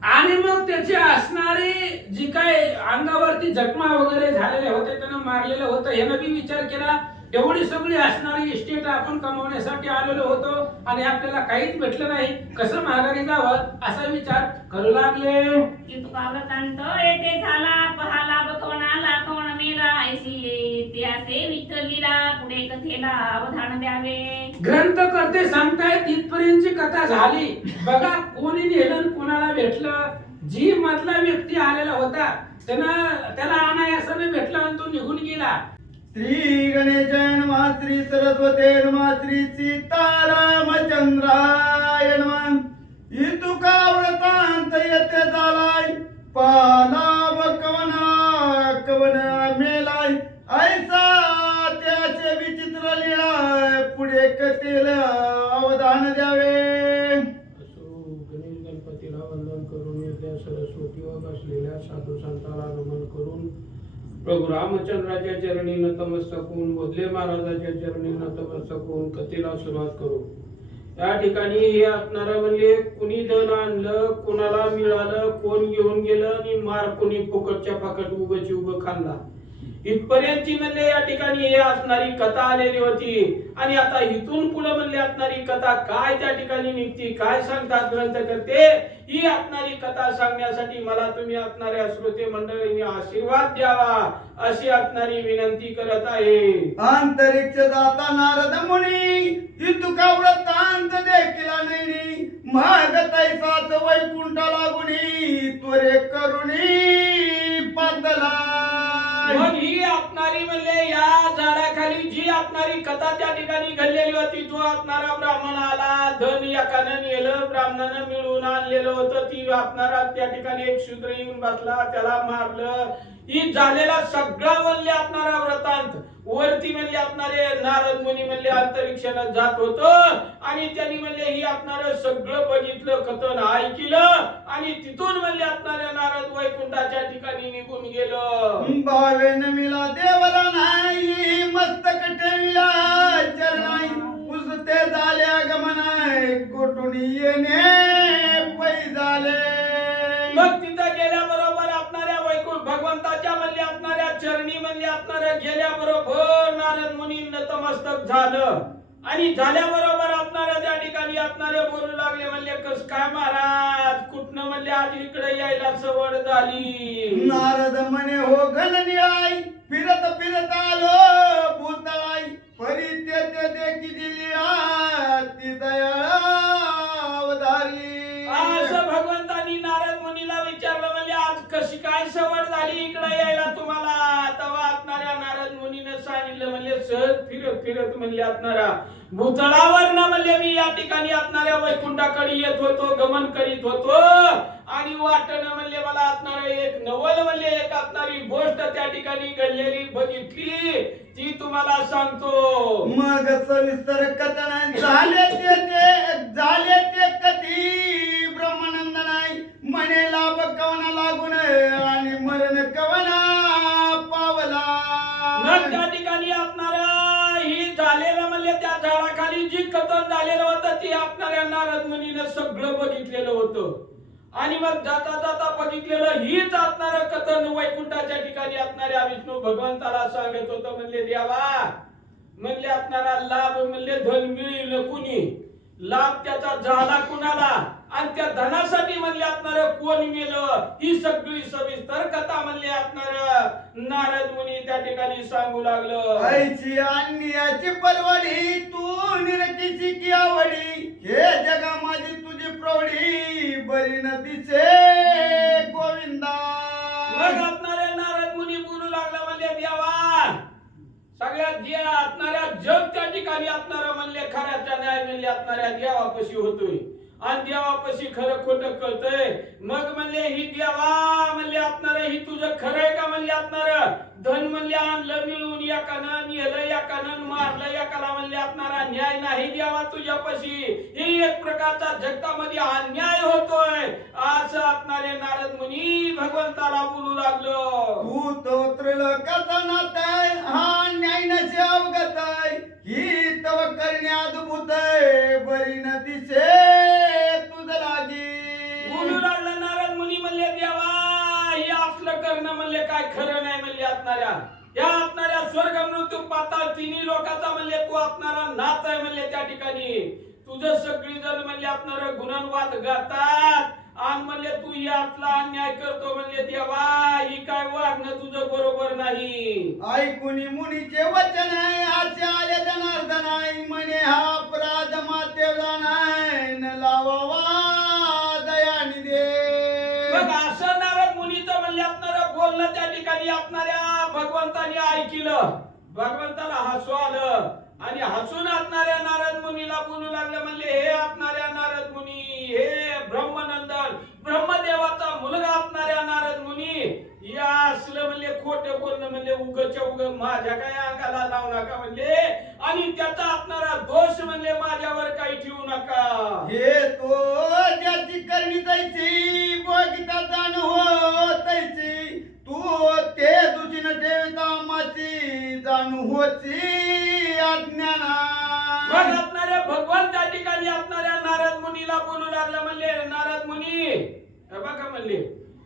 आणि मग त्याचे असणारे जी काय अंगावरती जखमा वगैरे झालेले होते, त्यानं मारलेलं होतं. यानं बी विचार केला, एवढी सगळी असणारी इस्टेट आपण कमवण्यासाठी आलेलो होतो आणि आपल्याला काहीच भेटलं नाही, कसं माघारी जावं असा विचार करू लागले. की तुका व्रतांत येथे झाला पहाला बकवनाला कोण मेला ऐसी ते असे विठ्ठलीला पुढे कथेला अवधान द्यावे. ग्रंथकर्ते सांगतायत इथपर्यंतची कथा झाली. बघा कोणी नेलं कोणाला भेटलं. जी मधला व्यक्ती आलेला होता त्याला अनायासाने भेटला आणि तो निघून गेला. श्री गणेशाय नमः, श्री सरस्वते नमः, श्री सीतारामचंद्राय नमः. इतुका व्रतांत येते झालाय पाला कवना कवन मेलाय ऐसा त्याचे विचित्र लीळा पुढे कथेला अवधान द्यावे. गणेश गणपतीला वंदन करून येत्या सरस्वतीवर बसलेल्या साधू संतांना नमन करून प्रभू रामचंद्राच्या चरणी नतमस्तक होऊन बोधले महाराजाच्या चरणी नतमस्तक होऊन कथेला सुरुवात करू. या ठिकाणी हे असणारं म्हणजे कुणी धन आणलं, कोणाला मिळालं, कोण घेऊन गेलं आणि मार कोणी फुकटच्या फाकट उभंची उभं खाल्ला, इथपर्यंतची म्हणजे या ठिकाणी हे असणारी कथा आलेली होती. आणि आता इथून पुढे म्हणले असणारी कथा काय त्या ठिकाणी निघती, काय सांगतात ग्रंथकर्ते, ही असणारी कथा सांगण्यासाठी मला तुम्ही असणाऱ्या श्रोते मंडळींनी आशीर्वाद द्यावा अशी असणारी विनंती करत आहे. अंतरिक्ष जाता नारद मुनी इतुका व्रतांत देखील नाही महाग तैसाच वैकुंठ लागुनी त्वरे करुणी पातला. मग ही आपणारी म्हणले या झाडाखाली जी आपणारी कथा त्या ठिकाणी घडलेली होती, जो आपणारा ब्राह्मण आला, धन एकानं नेलं, ब्राह्मणानं मिळवून आणलेलं होतं, ती आपणारा त्या ठिकाणी एक शूद्र येऊन बसला, त्याला मारलं. ही झालेला सगळा म्हणले आपणारा व्रतांत वरती म्हणले आपणारे नारद मुनी म्हणले अंतरिक्षाला जात होत आणि त्यांनी म्हणले ही आपणारं सगळं बघितलं, कथन ऐकलं आणि तिथून म्हणले आपणारे नारद वैकुंठाच्या ठिकाणी निघून गेलं. भावेन मिला देवला नाही मस्तक ठेविला चरणाई पुसते झाल्या गमनाय कुठून येणे पै झाले. मग तिथं गेल्याबरोबर आपणाऱ्या वैकुंठ भगवंताच्या म्हणले आपणाऱ्या चरणी म्हणले आपणाऱ्या गेल्याबरोबर नारद मुनी नतमस्तक झालं आणि झाल्याबरोबर आपणाऱ्या त्या ठिकाणी आपणारे बोलू लागले, म्हणले कस काय महाराज, कुठनं म्हणले आज इकडे यायला सवड झाली. नारद म्हणे हो घननिळाई फिरत फिरत आलो भूतळाई परित्य देखी दिली ती दयाळा अवधारी. असं भगवंतानी नारद मुनीला विचारलं, म्हणजे आज कशी काय सवड झाली इकडे यायला तुम्हाला. तेव्हा आपणाऱ्या नारद मुनीने सांगितलं, म्हणजे सहज फिरत फिरत म्हणले आपणारा भूतळावर ना म्हणले मी या ठिकाणी आपणाऱ्या वैकुंठाकडे येत होतो, गमन करीत होतो आणि वाटणं म्हणले मला आपणारा एक नवल म्हणले एक आपणारी गोष्ट त्या ठिकाणी घडलेली बघितली, ती तुम्हाला सांगतो. मग सविस्तर कथन झाले ते कधी ब्रह्मानंदनाय म्हणे लाभ कवना लागून आणि मरण कवना पावला. मग त्या ठिकाणी आपणारा ही झालेलं म्हणले त्या झाडाखाली जी कथन झालेलं होतं ती आपणाऱ्या नारद मुनीने सगळं बघितलेलं होतं आणि मग जाता जाता बघितलेलं हीच असणारं कथन वैकुंठाच्या ठिकाणी असणाऱ्या विष्णू भगवंताला सांगत होतं, म्हणले देवा म्हणले आपणाला लाभ म्हणले धन मिळेल कुणी, लाभ त्याचा झाला कुणाला, आणि त्या धनासाठी म्हणले आपणाला कोण मेलं, ही सगळी सविस्तर कथा म्हणले आपणाला नारद मुनी त्या ठिकाणी सांगू लागलं. आईची अन्याची परवडी तू निरकीची की आवडी, हे जगा माझी तुझी प्रौढी बरी न दिसे गोविंदा. मग आपणारे नारद मुनी बोलू लागला म्हणले देवा, सगळ्यात जे असणाऱ्या जग त्या ठिकाणी असणारा म्हणले खऱ्याच्या न्याय म्हणले असणाऱ्या देवापाशी होतोय, आणि देवापाशी खरं खोटं कळतंय. मग म्हणले ही देवा म्हणले असणार ही तुझं खरं आहे का म्हणले असणार, धन म्हणले आणलं मिळून एकानं, नेलं एकानं, मारलं एकाला म्हणले असणारा न्याय नाही देवा तुझ्यापाशी, ही एक प्रकारचा जगतामध्ये अन्याय होतोय असं असणारे नारद मुनी भगवंताला बोलू लागलो. तू तो त्रिलोकाचा नाताय, हा न्याय नसे अवगत आहे, ही तव करणे अद्भुत आहे बरी न दिसे तुझ लागी. बोलू लागला नारद मुनी म्हणले देवा हे असलं करणं म्हणले काय खरं नाही म्हणले असणाऱ्या, या असणाऱ्या स्वर्ग मृत्यू पाताळ तिन्ही लोकांचा म्हणले तू असणारा नाथ आहे म्हणले त्या ठिकाणी. तुझं सगळी जण म्हणले असणार गुणवाद गातात, आणि म्हणले तू ही असला अन्याय करतो म्हणले देवा, ही काय वागणं तुझं बरोबर नाही. ऐकुनी मुनीचे वचन आहे, असे आले जनार्दन आहे, म्हणे हा अपराध मातेला नाही न लावावा दयानी दे. मग असं नारद मुनीचं म्हणले असणार बोलणं त्या ठिकाणी असणाऱ्या भगवंताने ऐकलं, भगवंताला हसू आलं, आणि हसून असणाऱ्या नारद मुनीला बोलू लागले म्हणले हे असणाऱ्या नारद मुनी, हे ब्रह्मनंदन ब्रह्मदेवाचा मुलगा असणाऱ्या नारद मुनी, या असलं म्हणले खोटं बोलणं म्हणले उगच्या उग माझ्या काय अंगाला लावू नका म्हणले, आणि त्याचा असणारा दोष म्हणले माझ्यावर काही ठेवू नका. हे तो ज्याची करणी जायची बघिता जाण होतायची, तू ते दुची न ठेवता माची जाणू होती अज्ञाना. मग असणाऱ्या भगवान त्या ठिकाणी असणाऱ्या नारद मुनीला बोलू लागला म्हणले नारद मुनी हे बघा म्हणले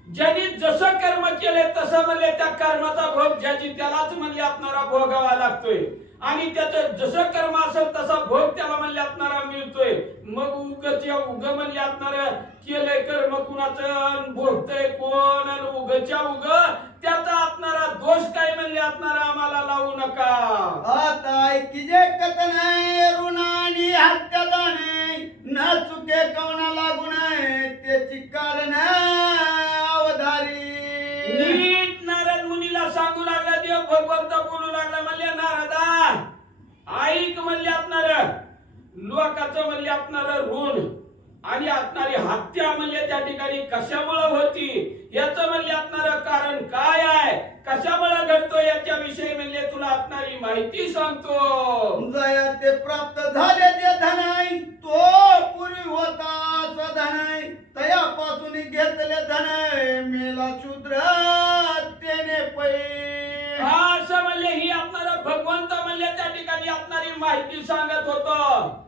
ज्यांनी जसं कर्म केले तसं म्हणले त्या कर्माचा भोग ज्याची त्यालाच म्हणले आपणारा भोगावा लागतोय, आणि त्याचं जसं कर्म असेल तसा भोग त्याला म्हणले आपणारा मिळतोय. मग उगच्या उग म्हणले आपणारा केलंय कर्म कुणाचं, भोगतय कोण, आणि उगच्या उग त्याचा आपणारा दोष काय म्हणले आपणारा आम्हाला लावू नका. आता ऐकी जे कथन आहे ऋणानी हत्या जाणे, न चुके कवना लागू नये त्याची कारण अवधारी. नीट नारद मुनीला सांगू लागला देव भगवंत बोलू लागला म्हणले नारदा ऐक म्हणले आपणार लोकांचं म्हणले आपणार ऋण आणि असणारी हत्या म्हणले त्या ठिकाणी कशामुळे होती याचं म्हणले असणार कारण काय आहे, कशामुळे घडतो याच्याविषयी म्हणले तुला असणारी माहिती सांगतो. जया ते प्राप्त झाले जे धन आहे, तो पूर्वी होता सधन आहे, तयापासून घेतले धन आहे, मेला शूद्र त्याने पै. असं म्हणले ही आपणारा भगवंत म्हणले त्या ठिकाणी असणारी माहिती सांगत होतो.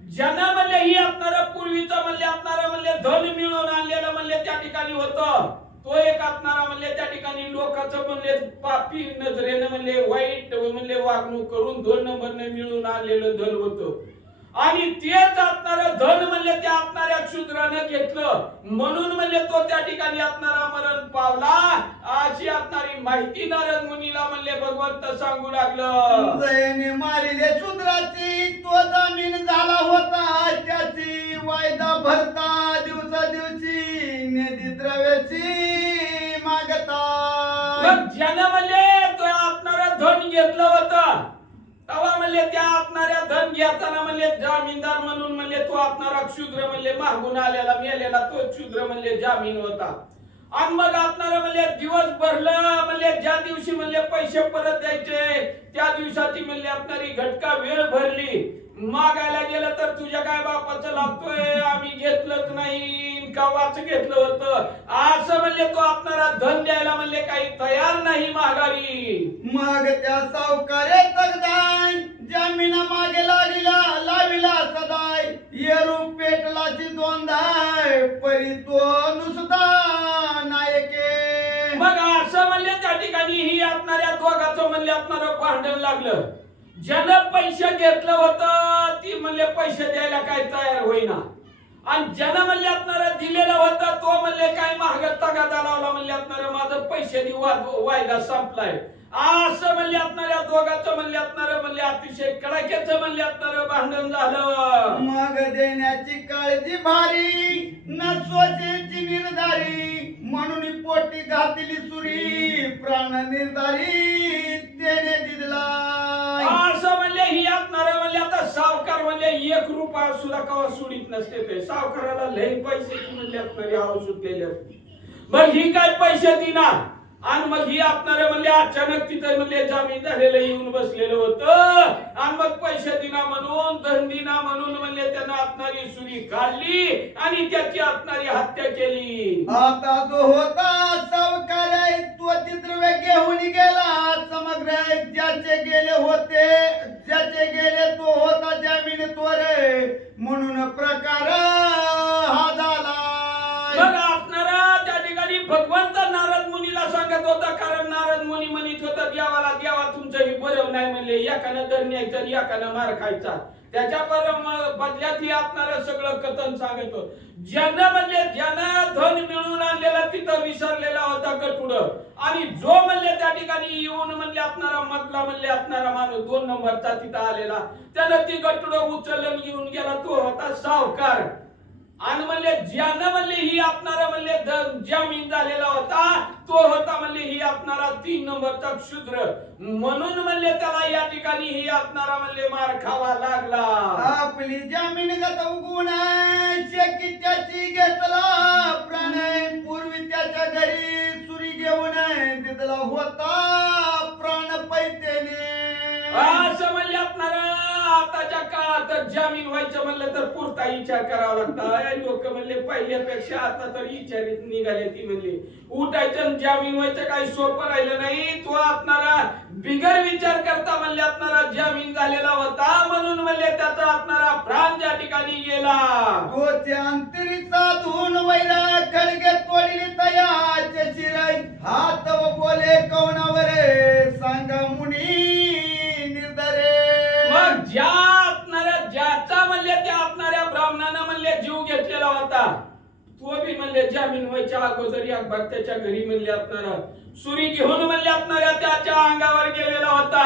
ज्यांना म्हणले ही आपणारा पूर्वीचं म्हणले आपणारा म्हणले धन मिळवून आणलेलं म्हणले त्या ठिकाणी होतं, तो एक असणारा म्हणले त्या ठिकाणी लोकांचं म्हणले पापी नजरेनं म्हणले वाईट म्हणले वागणूक करून 2 नंबरने मिळवून आणलेलं धन होतं, आणि तेच असणारं धन म्हणले त्या असणाऱ्या शूद्रानं घेतलं म्हणून म्हणले तो त्या ठिकाणी असणारा मरण पावला. अशी असणारी माहिती नारद मुनीला म्हणले भगवंत सांगू लागलं. जयने मारिले शूद्राची, तो जामीन झाला होता त्याची, वायदा भरता दिवसा दिवशी नेदी द्रव्याची मागता. मग ज्यानं म्हणले तो असणारं धन घेतलं होतं तेव्हा म्हणले त्या असणाऱ्या धन घेताना म्हणले जामीनदार म्हणून म्हणले तो असणारा शूद्र म्हणले मागून आलेला मेलेला तो शूद्र म्हणले जामीन होता. आणि मग असणारा म्हणले दिवस भरलं म्हणले ज्या दिवशी म्हणले पैसे परत द्यायचे त्या दिवसाची म्हणले असणारी घटका वेळ भरली, मागायला गेलं तर तुझ्या काय बापाचं लागतोय आम्ही घेतलंच नाही का वाच घेतलं होतं असं म्हणले तो आपणारा धन द्यायला म्हणले काही तयार नाही माघारी. मग त्या सावकारे तगदाय जमीना मागे लाविला सदाय, येरू पेटलाची दोनदाय परी तो नुसता नायके. मग असं म्हणले त्या ठिकाणी ही आपणाऱ्या दोघांचं म्हणले आपणारं भांडण लागलं. ज्यानं पैसे घेतलं होतं ती म्हणले पैसे द्यायला काय तयार होईना, आणि ज्यानं म्हणले असणार दिलेलं होतं तो म्हणले काय महाग तगादा लावला म्हणले असणार माझं पैसे वायदा संपलाय, असं म्हणले असणाऱ्या दोघांचं म्हणले असणार म्हणले अतिशय कडाक्याचं म्हणले असणार भांडण झालं. मग देण्याची काळजी भारी न स्वतेची निर्धारी, म्हणून पोटी घातली सुरी प्राण निर्धारी त्याने दिला. असं म्हणले ही असणार म्हणले आता सावकार म्हणले 1 रुपया सुद्धा कवा सुडीत नसते, ते सावकाराला लई पैसे म्हणले असणारे हाव सुटलेले असते. मग ही काय पैसे दिना, आणि मग ही आपणारे म्हणले अचानक तिथे म्हणले जामीन झालेलं येऊन बसलेलं होतं, आणि मग पैसे दिना म्हणून दंडीना म्हणून म्हणले त्यांना आपणारी सुरी काढली आणि त्याची आपणारी हत्या केली. आता जो होता सावकार तो चित्रवे घेऊन गेला समग्र, ज्याचे गेले होते ज्याचे गेले तो होता जामीन तोरे, म्हणून प्रकार हा झाला. बघा आपणारा त्या ठिकाणी भगवंत नारद मुनीला सांगत होता, कारण नारद मुनी म्हणत होता देवाला देवा तुमचं ही बरं नाही म्हणले, एकानं दर न्यायचं एकानं मार खायचा, त्याच्या बदल्यात ही आपणारा सगळं कथन सांगतो. ज्यानं म्हणले ज्यानं धन मिळून आणलेला तिथं विसरलेला होता गटुड, आणि जो म्हणले त्या ठिकाणी येऊन म्हणले आपणारा मधला म्हणले आपणारा माणूस 2 नंबरचा तिथं आलेला, त्यानं ती गटुड उचलून घेऊन गेला तो होता सावकार. आणि म्हणले ज्यानं म्हणले ही आपणारा म्हणले जामीन झालेला होता तो होता म्हणले ही आपणारा 3 नंबरचा क्षुद्र, म्हणून म्हणले त्याला या ठिकाणी ही आपणारा म्हणले मार खावा लागला. आपली जामीन गत उगवून शेकी त्याची घेतला प्राण, पूर्वी त्याच्या घरी सुरी घेऊन तिथला होता प्राण पैतेने. असं म्हणले आपणारा आताच्या काळात जामीन व्हायचं म्हणलं तर पुरता विचार करावा लागता. लोक म्हणले पहिल्यापेक्षा आता तर विचारित निघाले, ती म्हणले उठायचं जामीन व्हायचं काही सोपं राहिलं नाही. तो आपणारा बिगर विचार करता म्हणले आपणारा जामीन झालेला होता, म्हणून म्हणले त्याचा आपणारा प्राण त्या ठिकाणी गेला. तोचे अंतरीचा धुन वैरा खडगे तोडली तयाचे शिराई, हात व बोले कौनावर सांगा मुनी निर्धारे. मग ज्या आपणाऱ्या ज्याचा म्हणले त्या आपणाऱ्या ब्राह्मणानं म्हणले जीव घेतलेला होता, तो बी म्हणले जामीन व्हायच्या अगोदर एक भक्ताच्या घरी म्हणले आपणारा सुरी घेऊन म्हणले आपणाऱ्या त्याच्या अंगावर गेलेला होता,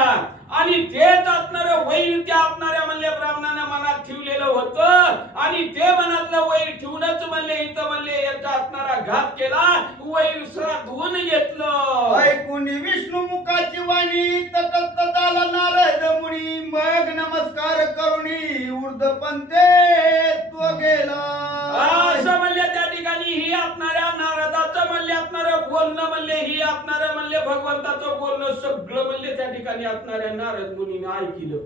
आणि तेच आपणारं वैर त्या आपणाऱ्या म्हणले ब्राह्मणानं मनात ठेवलेलं होतं, आणि ते मनातलं वैर ठेवूनच म्हणले इथं म्हणले याचा आपणारा घात केला, वैर धुवून घेतलं. ऐकून विष्णू मुखाची वाणी तटस्थ झाला नारद मुनी, मग नमस्कार करुणी ऊर्ध्वपंथे तो गेला. असं म्हणले त्या ठिकाणी ही आपणाऱ्या नारदाचं म्हणले आपणारं बोलणं म्हणले ही आपणारं म्हणले भगवंताचं बोलणं सगळं म्हणले त्या ठिकाणी आपणाऱ्या नारद मुनीने ऐकलं,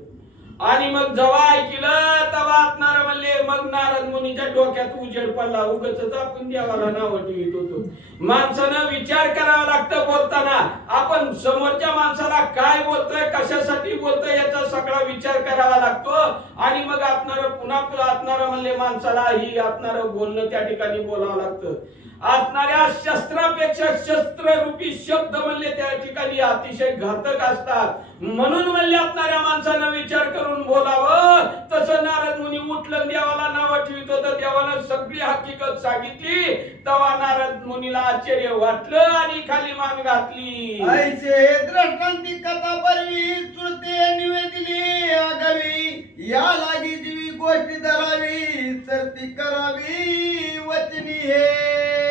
आणि मग जेव्हा ऐकलं तेव्हा आपणारं म्हणले मग नारद मुनीच्या डोक्यात उजेड पडला. उगाच आपण देवाला नाव ठेवत होतो. माणसानं विचार करावा लागतं बोलताना, आपण समोरच्या माणसाला काय बोलतोय कशासाठी बोलतोय याचा सगळा विचार करावा लागतो, आणि मग आपणारं पुन्हा आपणारं म्हणले माणसाला ही आपणारं बोलणं त्या ठिकाणी बोलावं लागतं. असणाऱ्या शस्त्रापेक्षा शस्त्ररूपी शब्द म्हणले त्या ठिकाणी अतिशय घातक असतात, म्हणून म्हणले असणाऱ्या माणसानं विचार करून बोलावं. तसं नारद मुनी उठलं देवाला नाव ठेवित होतं, देवानं सगळी हकीकत सांगितली, तेव्हा नारद मुनीला आश्चर्य वाटलं आणि खाली मान घातली. ऐसे द्रष्टांती कथा परवी श्रुते निवेदिली आगावी, या लागी जीवी गोष्टी धरावी सरती करावी वचनी हे.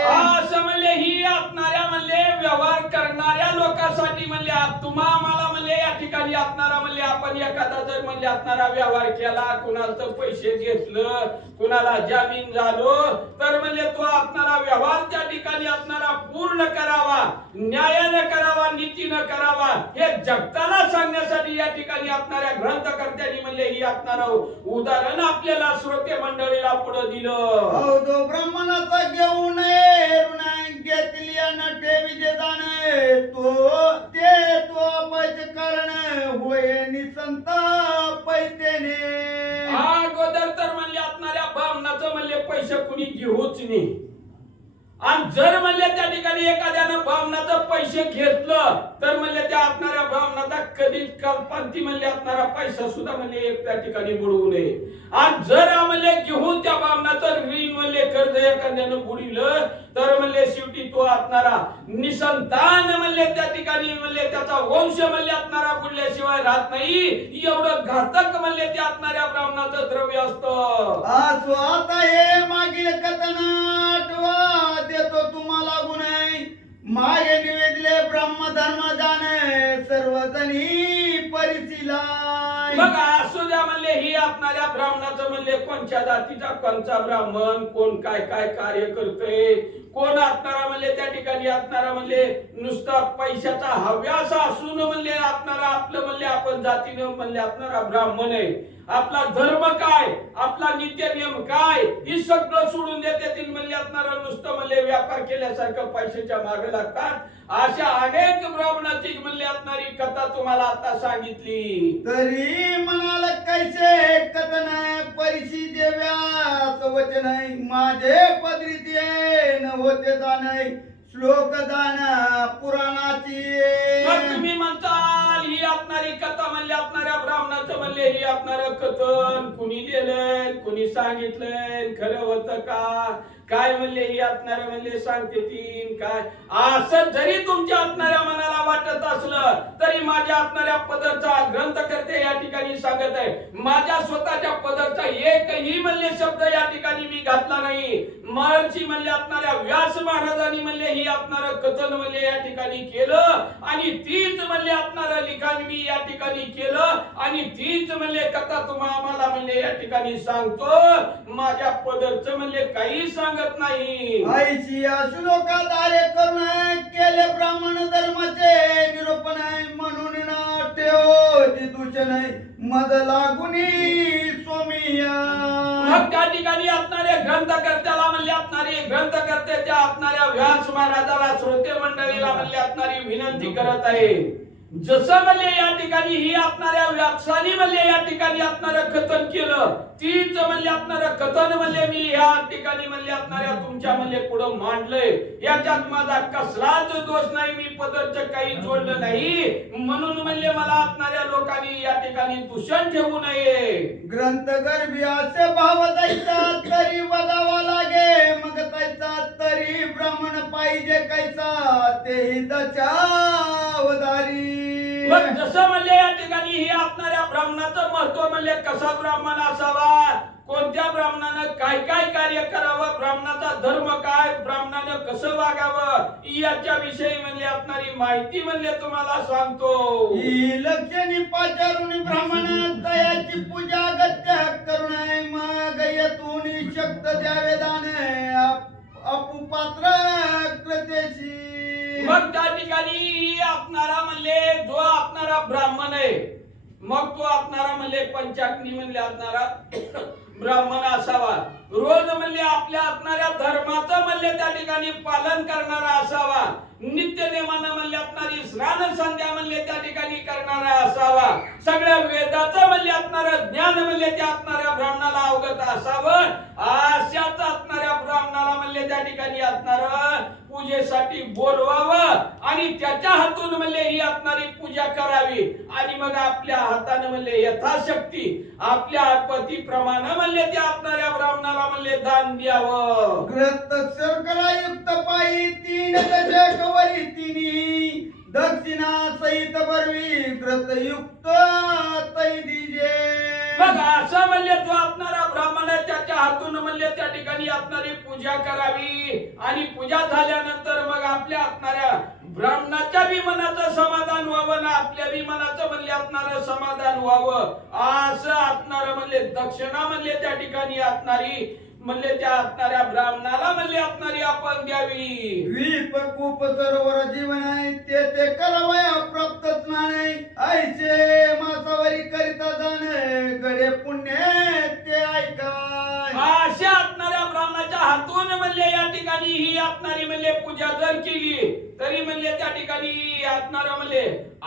असं म्हणले ही आपणाऱ्या म्हणले व्यवहार करणाऱ्या लोकांसाठी म्हणले तुम्हा आम्हाला म्हणले या ठिकाणी आपणारा म्हणले आपण एखादा जर म्हणले आपणारा व्यवहार केला, कुणाला पैसे घेतलं, कुणाला जामीन झालो, तर म्हणले तो आपणारा व्यवहार त्या ठिकाणी आपणारा पूर्ण करावा, न्यायानं करावा, नीतीनं करावा, हे जगताला सांगण्यासाठी या ठिकाणी आपणाऱ्या ग्रंथकर्त्यांनी म्हणले ही आपणारा उदाहरण आपल्याला श्रोते मंडळीला पुढे दिलं. अवधो ब्राह्मणाचा घेऊन घेतली अन ठेवी जे जाणे तो अपच कारण होय निसंत पैतेने. अगोदर तर म्हणले आपणाऱ्या ब्राह्मणाचं म्हणले पैसे कुणी घेऊच नाही, आणि जर म्हणले त्या ठिकाणी एखाद्यानं ब्राह्मणाचं पैसे घेतलं तर म्हणले त्या असणाऱ्या ब्राह्मणाचा कधीच कल्पांती म्हणले असणारा पैसा सुद्धा म्हणले एक त्या ठिकाणी बुडवू नये. आणि जर म्हणले घेऊन त्या ब्राह्मणाचं ऋण म्हणले कर्ज एखाद्यानं बुडविलं तर म्हणले शेवटी तो असणारा निसंतान म्हणले त्या ठिकाणी म्हणले त्याचा वंश म्हणले असणारा बुडल्याशिवाय राहत नाही. एवढं घातक म्हणले त्या असणाऱ्या ब्राह्मणाचं द्रव्य असतं. असो आता हे मागील कथन आठवा देतो तुम्हाला गुन्हे. मागे निवेदले ब्रह्मधर्म जाणे सर्वजणी परिचिला. मग असू द्या म्हणले ही असणाऱ्या ब्राह्मणाचं म्हणले कोणत्या जातीचा कोणचा ब्राह्मण कोण काय काय कार्य करतोय कोण असणारा म्हणले त्या ठिकाणी असणारा म्हणले नुसता पैशाचा हव्यास असून म्हणले असणारा आपलं म्हणले आपण जातीनं म्हणले असणारा ब्राह्मण आहे. आपला धर्म काय आपला नित्य नियम काय ही सगळं सोडून देते म्हणले असणारा नुसतं म्हणले व्यापार केल्यासारखं पैशाच्या मागे लागतात. अशा अनेक ब्राह्मणाची म्हणले असणारी कथा तुम्हाला आता सांगितली. तरी म्हणाल कैसे कथन परिशी देव्यास वचन माझे पदरीत न होते जाणे श्लोक जाण पुराणाची. मग तुम्ही म्हणताल ही असणारी कथा म्हणले असणाऱ्या ब्राह्मणाचं म्हणले ही असणार कथन कुणी लिहिलंय कुणी सांगितलंय खरं होतं का काय म्हणले ही असणार म्हणले सांगते तीन काय असं जरी तुमच्या असणाऱ्या मनाला वाटत असलं तरी माझ्या असणाऱ्या पदरचा ग्रंथकर्ते या ठिकाणी सांगत आहे. माझ्या स्वतःच्या पदरचा एकही म्हणले शब्द या ठिकाणी मी घातला नाही. महर्षी म्हणले असणाऱ्या व्यास महाराजांनी म्हणले ही असणार कथन म्हणले या ठिकाणी केलं आणि तीच म्हणले असणार लिखाण मी या ठिकाणी केलं आणि तीच म्हणले कथा तुम्हाला म्हणले या ठिकाणी सांगतो. माझ्या पदरचं म्हणले काही सांगत नाही. आईची श्लोकाद्वारे करून केले ब्राह्मण धर्माचे निरूपण म्हणून ना ठेव दूषण मद लागुनी स्वामी. मग त्या ठिकाणी असणारे ग्रंथकर्त्याला म्हणले असणारे ग्रंथकर्त्याच्या असणाऱ्या व्यास महाराजाला श्रोते मंडळीला म्हणले असणारी विनंती करत आहे. जसं म्हणले या ठिकाणी ही असणाऱ्या व्यासानी म्हणले या ठिकाणी असणारं कथन केलं तीच म्हणले असणारं कथन म्हणले मी या ठिकाणी म्हणले असणाऱ्या तुमच्या म्हणले पुढे मांडलंय. याच्यात माझा कसलाच दोष नाही. मी पदरचं काही जोडलं नाही म्हणून म्हणले मला असणाऱ्या लोकांनी या ठिकाणी दूषण ठेवू नये. ग्रंथ गर्भी असे भाव जायचा तरी वदावा लागे मग त्याचा तरी ब्राह्मण पाहिजे कैसा तेही दशावधारी. मग जसं म्हणले या ठिकाणी ही असणाऱ्या ब्राह्मणाचं महत्व म्हणले कसा ब्राह्मण असावा कोणत्या ब्राह्मणानं काय काय कार्य करावं ब्राह्मणाचा धर्म काय ब्राह्मणानं कसं वागावं याच्या विषयी म्हणले असणारी माहिती म्हणले तुम्हाला सांगतो. ही लक्षणी पाचारून ब्राह्मण तयाची पूजा गत्य करून मग येथून शक्त द्यावे दाने अपुपात्र कृतेशी. मग त्या ठिकाणी असणारा म्हणले जो असणारा ब्राह्मण आहे मग तो असणारा म्हणले पंचाग्नी म्हणले असणारा ब्राह्मण असावा. रोज म्हणले आपल्या असणाऱ्या धर्माचं म्हणले त्या ठिकाणी पालन करणारा असावा. नित्य नेमानं म्हणले असणारी स्नान संध्या म्हणले त्या ठिकाणी करणारा असावा. सगळ्या वेदाचं म्हणले असणारं ज्ञान म्हणले त्या असणाऱ्या ब्राह्मणाला अवगत असावं. अशाच असणाऱ्या ब्राह्मणाला म्हणले त्या ठिकाणी असणारं पूजेसाठी बोलवावं आणि त्याच्या हातून म्हणले ही असणारी पूजा करावी आणि मग आपल्या हाताने म्हणले यथाशक्ती आपल्या पतीप्रमाणे म्हणले त्या असणाऱ्या ब्राह्मणाला म्हणले दान द्यावं. ग्रंथ सर्कलायुक्त पायी तीन दशकवरी तिनी दक्षिणा सहित बरवी ग्रंथयुक्त तै दिजे. मग असं म्हणले जो असणारा ब्राह्मण आहे त्याच्या हातून म्हणले त्या ठिकाणी असणारी पूजा करावी आणि पूजा झाल्यानंतर मग आपल्या असणाऱ्या ब्राह्मणाच्या बी मनाचं समाधान व्हावं ना आपल्या बी मनाचं म्हणले असणारं समाधान व्हावं असं असणारं म्हणले दक्षिणा म्हणले त्या ठिकाणी असणारी म्हणले त्या असणाऱ्या ब्राह्मणाला म्हणले असणारी आपण द्यावी. द्वीप कूप सरोवर जीवन आहे ते करावया प्राप्तच नाही ऐसे मासावरी करिता जाणे गडे पुण्य ते ऐकाय. अशा असणाऱ्या ब्राह्मणाच्या हातून म्हणले या ठिकाणी ही असणारी म्हणले पूजा जर केली तरी म्हणले त्या ठिकाणी असणारा म्हणले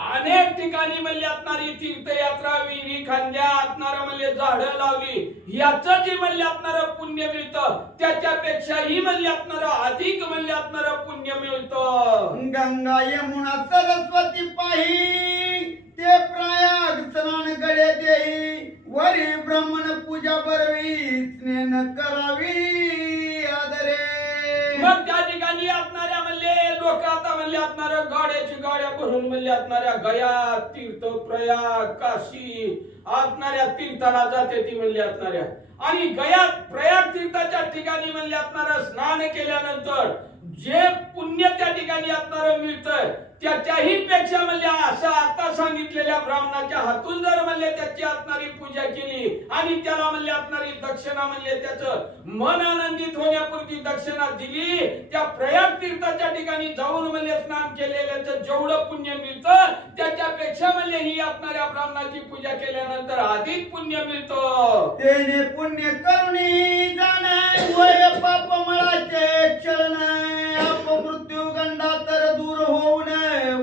अनेक ठिकाणी म्हणले असणारी तीर्थयात्रा विहिरी खांद्या असणारा म्हणले झाडं लावली याचं जे म्हणले असणारं पुण्य मिळतं त्याच्यापेक्षाही म्हणले असणारं अधिक म्हणले असणारं पुण्य मिळतं. गंगा यमुना सरस्वती पाही ते प्रयाग स्नान गडे देई वरी ब्राह्मण पूजा बरवी स्नेन करावी आदरे. मग त्या ठिकाणी असणाऱ्या म्हणले लोक आता म्हणले असणाऱ्या गाड्या भरून म्हणले असणाऱ्या गया तीर्थ प्रयाग काशी असणाऱ्या तीर्थाला जाते ती म्हणले असणाऱ्या आणि गया प्रयाग तीर्थाच्या ठिकाणी म्हणले असणारं स्नान केल्यानंतर जे पुण्य त्या ठिकाणी असणारं मिळतं त्याच्याही पेक्षा म्हणले असं आता सांगितलेल्या ब्राह्मणाच्या हातून जर म्हणले त्याची असणारी पूजा केली आणि त्याला म्हणले असणारी दक्षिणा म्हणले त्याचं मन आनंदित होण्यापुरती दक्षिणा दिली त्या प्रयाग तीर्थाच्या ठिकाणी जाऊन म्हणले स्नान केलेल्याचं जेवढं पुण्य मिळतं त्याच्यापेक्षा म्हणले ही असणाऱ्या ब्राह्मणाची पूजा केल्यानंतर अधिक पुण्य मिळतं. तेने पुण्य करुणी जाणे वय पाप मळाचे क्षण अपमृत्यू गंडा तर दूर होऊन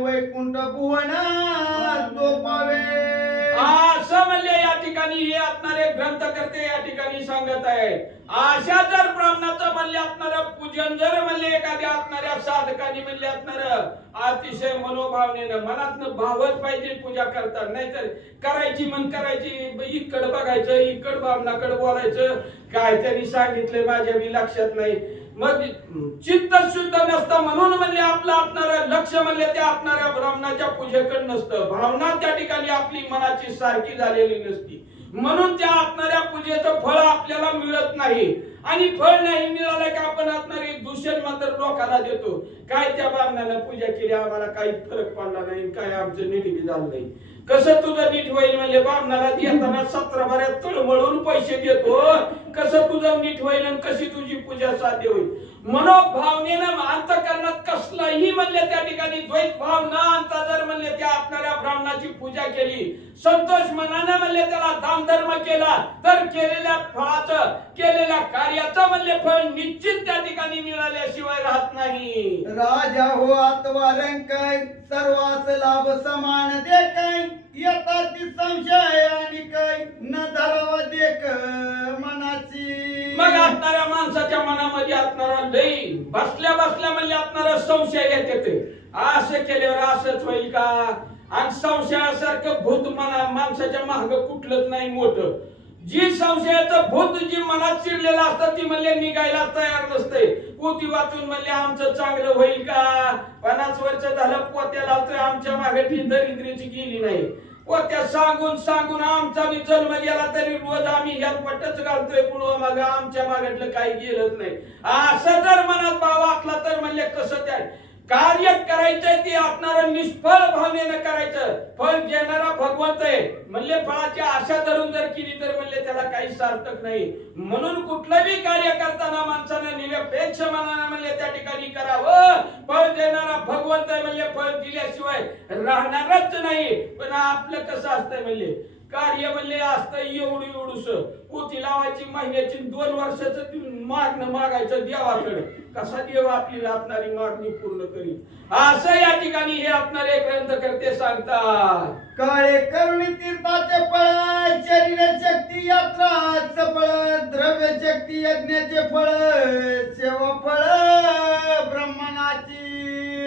वैकुंठ भुवन तो पावे. असं म्हणले या ठिकाणी हे असणारे ग्रंथकर्ते या ठिकाणी सांगत आहेत. अशा जर ब्राह्मणाचं म्हणले असणारं पूजन जर म्हणले एखाद्या असणाऱ्या साधकांनी म्हणले असणारं अतिशय मनोभावनेनं मनातनं भावच पाहिजे पूजा करतात नाहीतर करायची मन करायची इकडं बघायचं इकडं ब्राह्मणाकडे बोलायचं काय त्यांनी सांगितलंय माझ्या बी लक्षात नाही मग चित्त शुद्ध नसतं म्हणून म्हणले आपलं असणारं लक्ष म्हणले त्या असणाऱ्या ब्राह्मणाच्या पूजेकडे नसतं भावना त्या ठिकाणी आपली मनाची सारखी झालेली नसती म्हणून त्या असणाऱ्या पूजेचं फळ आपल्याला मिळत नाही आणि फळ नाही मिळालं की आपण असणारी दूषण मात्र लोकांना देतो काय त्या ब्राह्मणानं पूजा केली आम्हाला काही फरक पडला नाही काय आमचं नीट बी झालं नाही कसं तुझं नीट होईल म्हणले ब्राह्मणाला देताना 17 बऱ्यात तळमळून पैसे देतो कसं तुझं नीट होईल आणि कशी तुझी पूजा साध्य होईल मनोभावनेनं अंतःकरणात कसलाही म्हणले त्या ठिकाणी द्वैत भाव न आणता जर म्हणले त्या असणाऱ्या ब्राह्मणाची पूजा केली संतोष मनानं म्हणले त्याला दान धर्म केला तर केलेल्या फळाचं केलेल्या कार्याचं म्हणले फळ निश्चित त्या ठिकाणी मिळाल्याशिवाय राहत नाही. राजा हो अथवा रंकाय सर्वास लाभ समान देखाय यथार्थी संशय आणि काय न धरावा देख मनाची. मग असणाऱ्या माणसाच्या मनामध्ये असणारा लई बसल्या बसल्या म्हणले असणारा संशय येते असं केल्यावर असंच होईल का आणि संशयासारखं भूत माणसाच्या मार्ग कुठलंच नाही मोठं जी संशयाचं भूत जी मनात शिरलेलं असतं ती म्हणले निघायला तयार नसते पोती वाचून म्हणले आमचं चांगलं होईल का 50 वर्ष झालं पोत्या लावतोय आमच्या मागे ती दरिद्रीची गेली नाही पोत्या सांगून सांगून आमचा बी जन्म गेला तरी रोज आम्ही ह्या पटच घालतोय पुढं मग आमच्या मागेतलं काही गेलंच नाही असं जर मनात भाव असला तर म्हणले कसं त्या कार्य करायचंय ते असणारं निष्फळ भावनेनं करायचं फळ देणारा भगवंत आहे म्हणले फळाची आशा धरून जर केली तर म्हणले त्याला काही सार्थक नाही म्हणून कुठलंही कार्य करताना माणसानं निरपेक्ष मनानं म्हणले त्या ठिकाणी करावं फळ देणारा भगवंत आहे म्हणले फळ दिल्याशिवाय राहणारच नाही पण आपलं कसं असतंय म्हणले कार्य म्हणले असतं एवढूस पोती लावायची महिन्याची 2 वर्षाचं मागणं मागायचं देवाकडे कसा देव आपली आपणारी मागणी पूर्ण करील असं या ठिकाणी हे आपणारे ग्रंथकर्ते सांगतात. काळे करुणी तीर्थाचे फळ शरीर शक्ती यात्राच फळ द्रव्य शक्ती यज्ञाचे फळ सेवा फळ ब्रह्मणाची.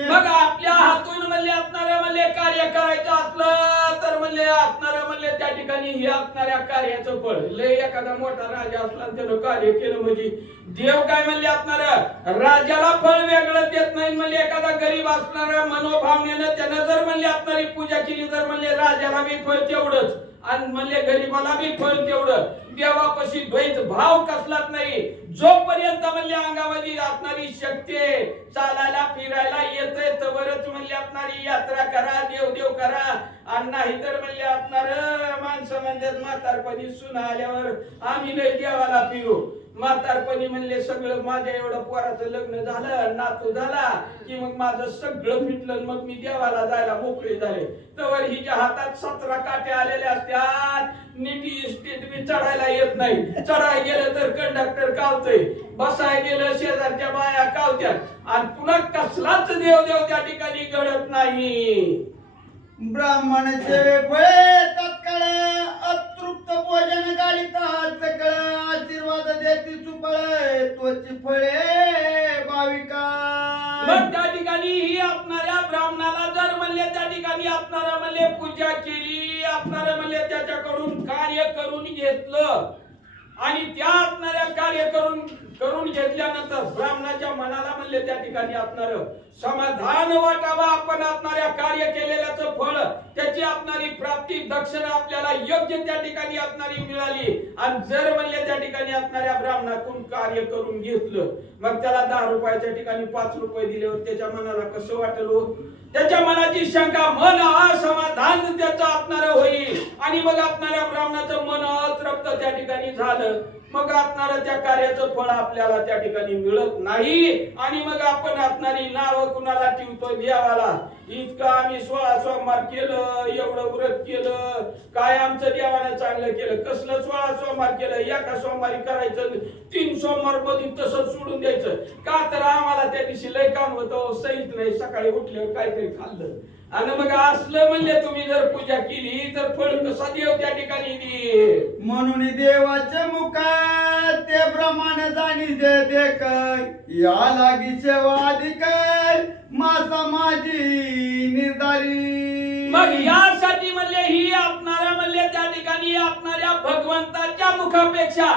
मग आपल्या हातून म्हणले असणाऱ्या म्हणले कार्य करायचं असलं तर म्हणले असणारं म्हणले त्या ठिकाणी हे असणाऱ्या कार्याचं फळ लय एखादा मोठा राजा असला त्यानं कार्य केलं म्हणजे देव काय म्हणले असणारं राजाला फळ वेगळं देत नाही म्हणले एखादा गरीब असणारा मनोभावनेनं त्यानं जर म्हणले असणारी पूजा केली तर म्हणले राजाला बी फळ तेवढंच आणि म्हणले गरीबाला बी फळ तेवढं देवापाशी द्वैत भाव कसलाच नाही जोपर्यंत म्हणले अंगामध्ये असणारी शक्ती चालायला फिरायला येतंय तवरच म्हणले असणारी यात्रा करा देव देव करा आणि नाही तर म्हणले असणार माणसं म्हणतात म्हातारपणी सुना आल्यावर आम्ही नाही देवाला फिरू म्हातारपणी म्हणले सगळं माझ्या एवढं पोराचं लग्न झालं, नातू झाला की मग माझं सगळं फिटलं, मग मी देवाला जायला मोकळे झाले. तर हिच्या हातात 17 काट्या आलेल्या असतात, नीट इस्टेट बी चढायला येत नाही. चढाय गेलं तर कंडक्टर कावतोय, बसाय गेलं शेजारच्या बाया कावत्यात, आणि पुन्हा कसलाच देव त्या ठिकाणी घडत नाही. ब्राह्मण सेवे फळे तत्काळ अतृप्त भोजन गालिता सकळ आशीर्वाद देती सुफळ त्वची फळे भाविका. मग त्या ठिकाणी ही आपणाऱ्या ब्राह्मणाला जर म्हणले त्या ठिकाणी आपणारा म्हणले पूजा केली, आपणारा म्हणले त्याच्याकडून कार्य करून घेतलं, आणि त्या आपणाऱ्या कार्य करून घेतल्यानंतर ब्राह्मणाच्या मनाला म्हणले त्या ठिकाणी आपणार समाधान वाटावा. आपण आपणाऱ्या कार्य केलेल्याचं फळ, त्याची आपणारी प्राप्ती दक्षिणा आपल्याला योग्य त्या ठिकाणी आपणारी मिळाली. आणि जर म्हणले त्या ठिकाणी आपणाऱ्या ब्राह्मणाकडून कार्य करून घेतलं, मग त्याला 10 रुपयाच्या ठिकाणी 5 रुपये दिल्यावर त्याच्या मनाला कसं वाटलं? त्याच्या मनाची शंका, मन असमाधान त्याचं आपणार होईल, आणि मग आपणाऱ्या ब्राह्मणाचं मन अतृप्त त्या ठिकाणी झालं. मग आपणारा त्या कार्याचं फळ आपल्याला त्या ठिकाणी मिळत नाही, आणि मग आपण आपणारी नाव कुणाला ठेवतो? देवाला. इतकं आम्ही 16 सोमवार केलं, एवढं व्रत केलं, काय आमचं देवानं चांगलं केलं? कसलं 16 सोमवार केलं? एका सोमवारी करायचं, 3 सोमवार मध्ये तसंच सोडून द्यायचं. का तर आम्हाला त्या दिवशी लय काम होतं, सहीच नाही, सकाळी उठल्यावर काहीतरी खाल्लं. आणि मग असलं म्हणले तुम्ही जर पूजा केली तर फळ कसा देव त्या ठिकाणी दे? म्हणून देवाचे मुखात ते ब्रह्मांड जाणी जे देख या लागी सेवा अधिक माता माझी निर्धारी. मग यासाठी म्हणले ही आपणारा म्हणले त्या ठिकाणी आपणाऱ्या भगवंताच्या मुखापेक्षा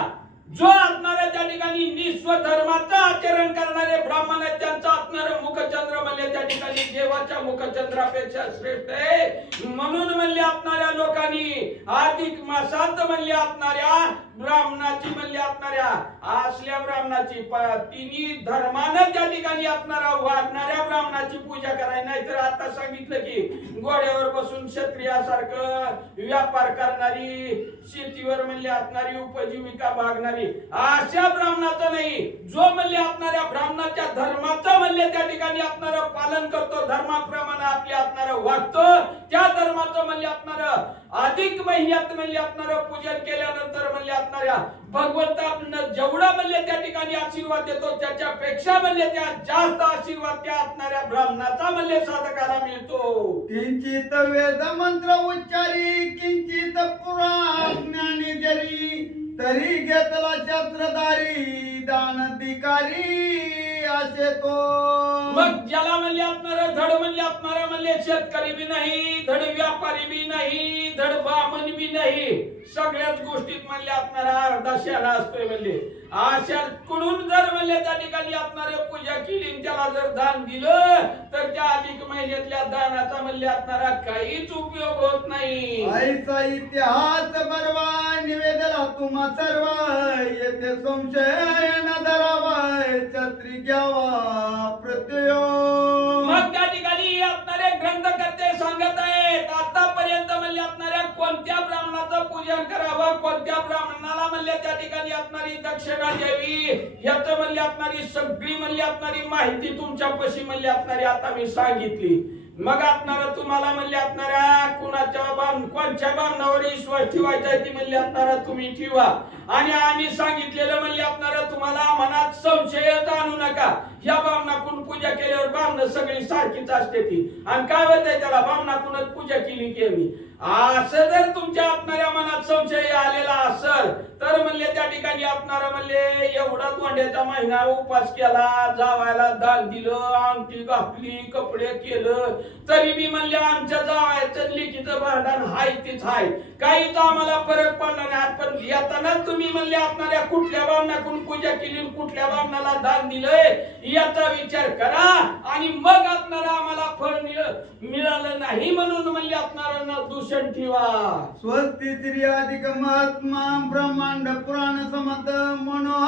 जो आपणाऱ्या त्या ठिकाणी निस्वधर्माचं आचरण करणारे ब्राह्मण आहेत, त्यांचं आपणारं मुखचंद्र म्हणले त्या ठिकाणी देवाच्या मुखचंद्रापेक्षा श्रेष्ठ आहे. म्हणून म्हणले आपणाऱ्या लोकांनी अधिक मासात म्हणले आपणाऱ्या ब्राह्मणाची म्हणले आपणाऱ्या असल्या ब्राह्मणाची तिन्ही धर्मानं त्या ठिकाणी आपणारा वागणाऱ्या ब्राह्मणाची पूजा करायची. नाहीतर आता सांगितलं की घोड्यावर बसून क्षत्रियासारखं व्यापार करणारी, शेतीवर म्हणले असणारी उपजीविका भागणारी अशा ब्राह्मणाचं नाही. जो म्हणले आपणाऱ्या ब्राह्मणाच्या धर्माचं म्हणले त्या ठिकाणी आपणारं पालन करतो, धर्माप्रमाणे आपले आपणारं वागतो, त्या धर्माचं म्हणले आपणारं अधिक महिन्यात म्हणले आपणारं पूजन केल्यानंतर म्हणले आपणाऱ्या भगवंतानं जेवढा म्हणले त्या ठिकाणी आशीर्वाद देतो, त्याच्यापेक्षा म्हणले त्या जास्त आशीर्वाद त्या असणाऱ्या ब्राह्मणाचा म्हणले साधकाला मिळतो. किंचित वेद मंत्र उच्चारी किंचित पुराण ज्ञानी जरी तरी घेतला छत्रधारी दानधिकारी असे तो. मग ज्याला म्हणले आपणारं धड म्हणले आपणारा म्हणले शेतकरी बी नाही, धड व्यापारी बी नाही, धड ब्राह्मण बी नाही, सगळ्याच गोष्टीत म्हणले आपणारा अर्धा शाळा असतोय. म्हणले अशा कडून जर म्हणले त्या ठिकाणी आपणारे पूजा केली, त्याला जर दान दिलं तर त्या अधिक महिन्यातल्या दानाचा म्हणले आपणारा काहीच उपयोग होत नाही. आईचा इतिहास बरवा निवेदला तुम्हा सर्व येथे संशय न धरावा छत्री घ्यावा प्रत्ययो. मग त्या ठिकाणी आपणारे ग्रंथकर्ते सांगत आहेत आतापर्यंत म्हणले आपणाऱ्या कोणत्या ब्राह्मणाचं पूजन करावं, कोणत्या ब्राह्मणाला म्हणले त्या ठिकाणी आपणारी दक्षिणा द्यावी, याचं म्हणले आपणारी सगळी म्हणले आपणारी माहिती तुमच्यापाशी म्हणले आपणारी आता मी सांगितली. मग आपणारा तुम्हाला म्हणले आपणाऱ्या कोणत्या ब्राह्मणावर विश्वास ठेवायचा ती म्हणले आपणारा तुम्ही ठेवा. आणि आम्ही सांगितलेलं म्हणले आपणारा तुम्हाला मनात संशयच आणू नका. या ब्राह्मणाकडून पूजा केल्यावर ब्राह्मण सगळी सारखीच असते ती, आणि काय होतंय त्याला ब्राह्मणाकडूनच पूजा केली की मी असं जर तुमच्या आपणाऱ्या मनात संशय आलेला असेल तर म्हणले त्या ठिकाणी आपणारा म्हणले एवढा धोंड्याचा महिना उपास केला, जावायला दान दिलं, अंगठी घातली, कपडे केलं, तरी मी म्हणले आमच्या जावायचं लेकीचं भांडण हाय तेच हाय, काहीच आम्हाला फरक पडला नाही. पण येताना तुम्ही म्हणले आपणाऱ्या कुठल्या ब्राह्मणाकडून पूजा केली, कुठल्या ब्राह्मणाला दान दिलंय याचा विचार करा, आणि मग आपणाला आम्हाला फळ मिळालं नाही म्हणून म्हणले आपणारा दूषण ठेवा. स्वस्ति श्री अधिक महात्मा ब्रह्मांड पुराण समत मनोहर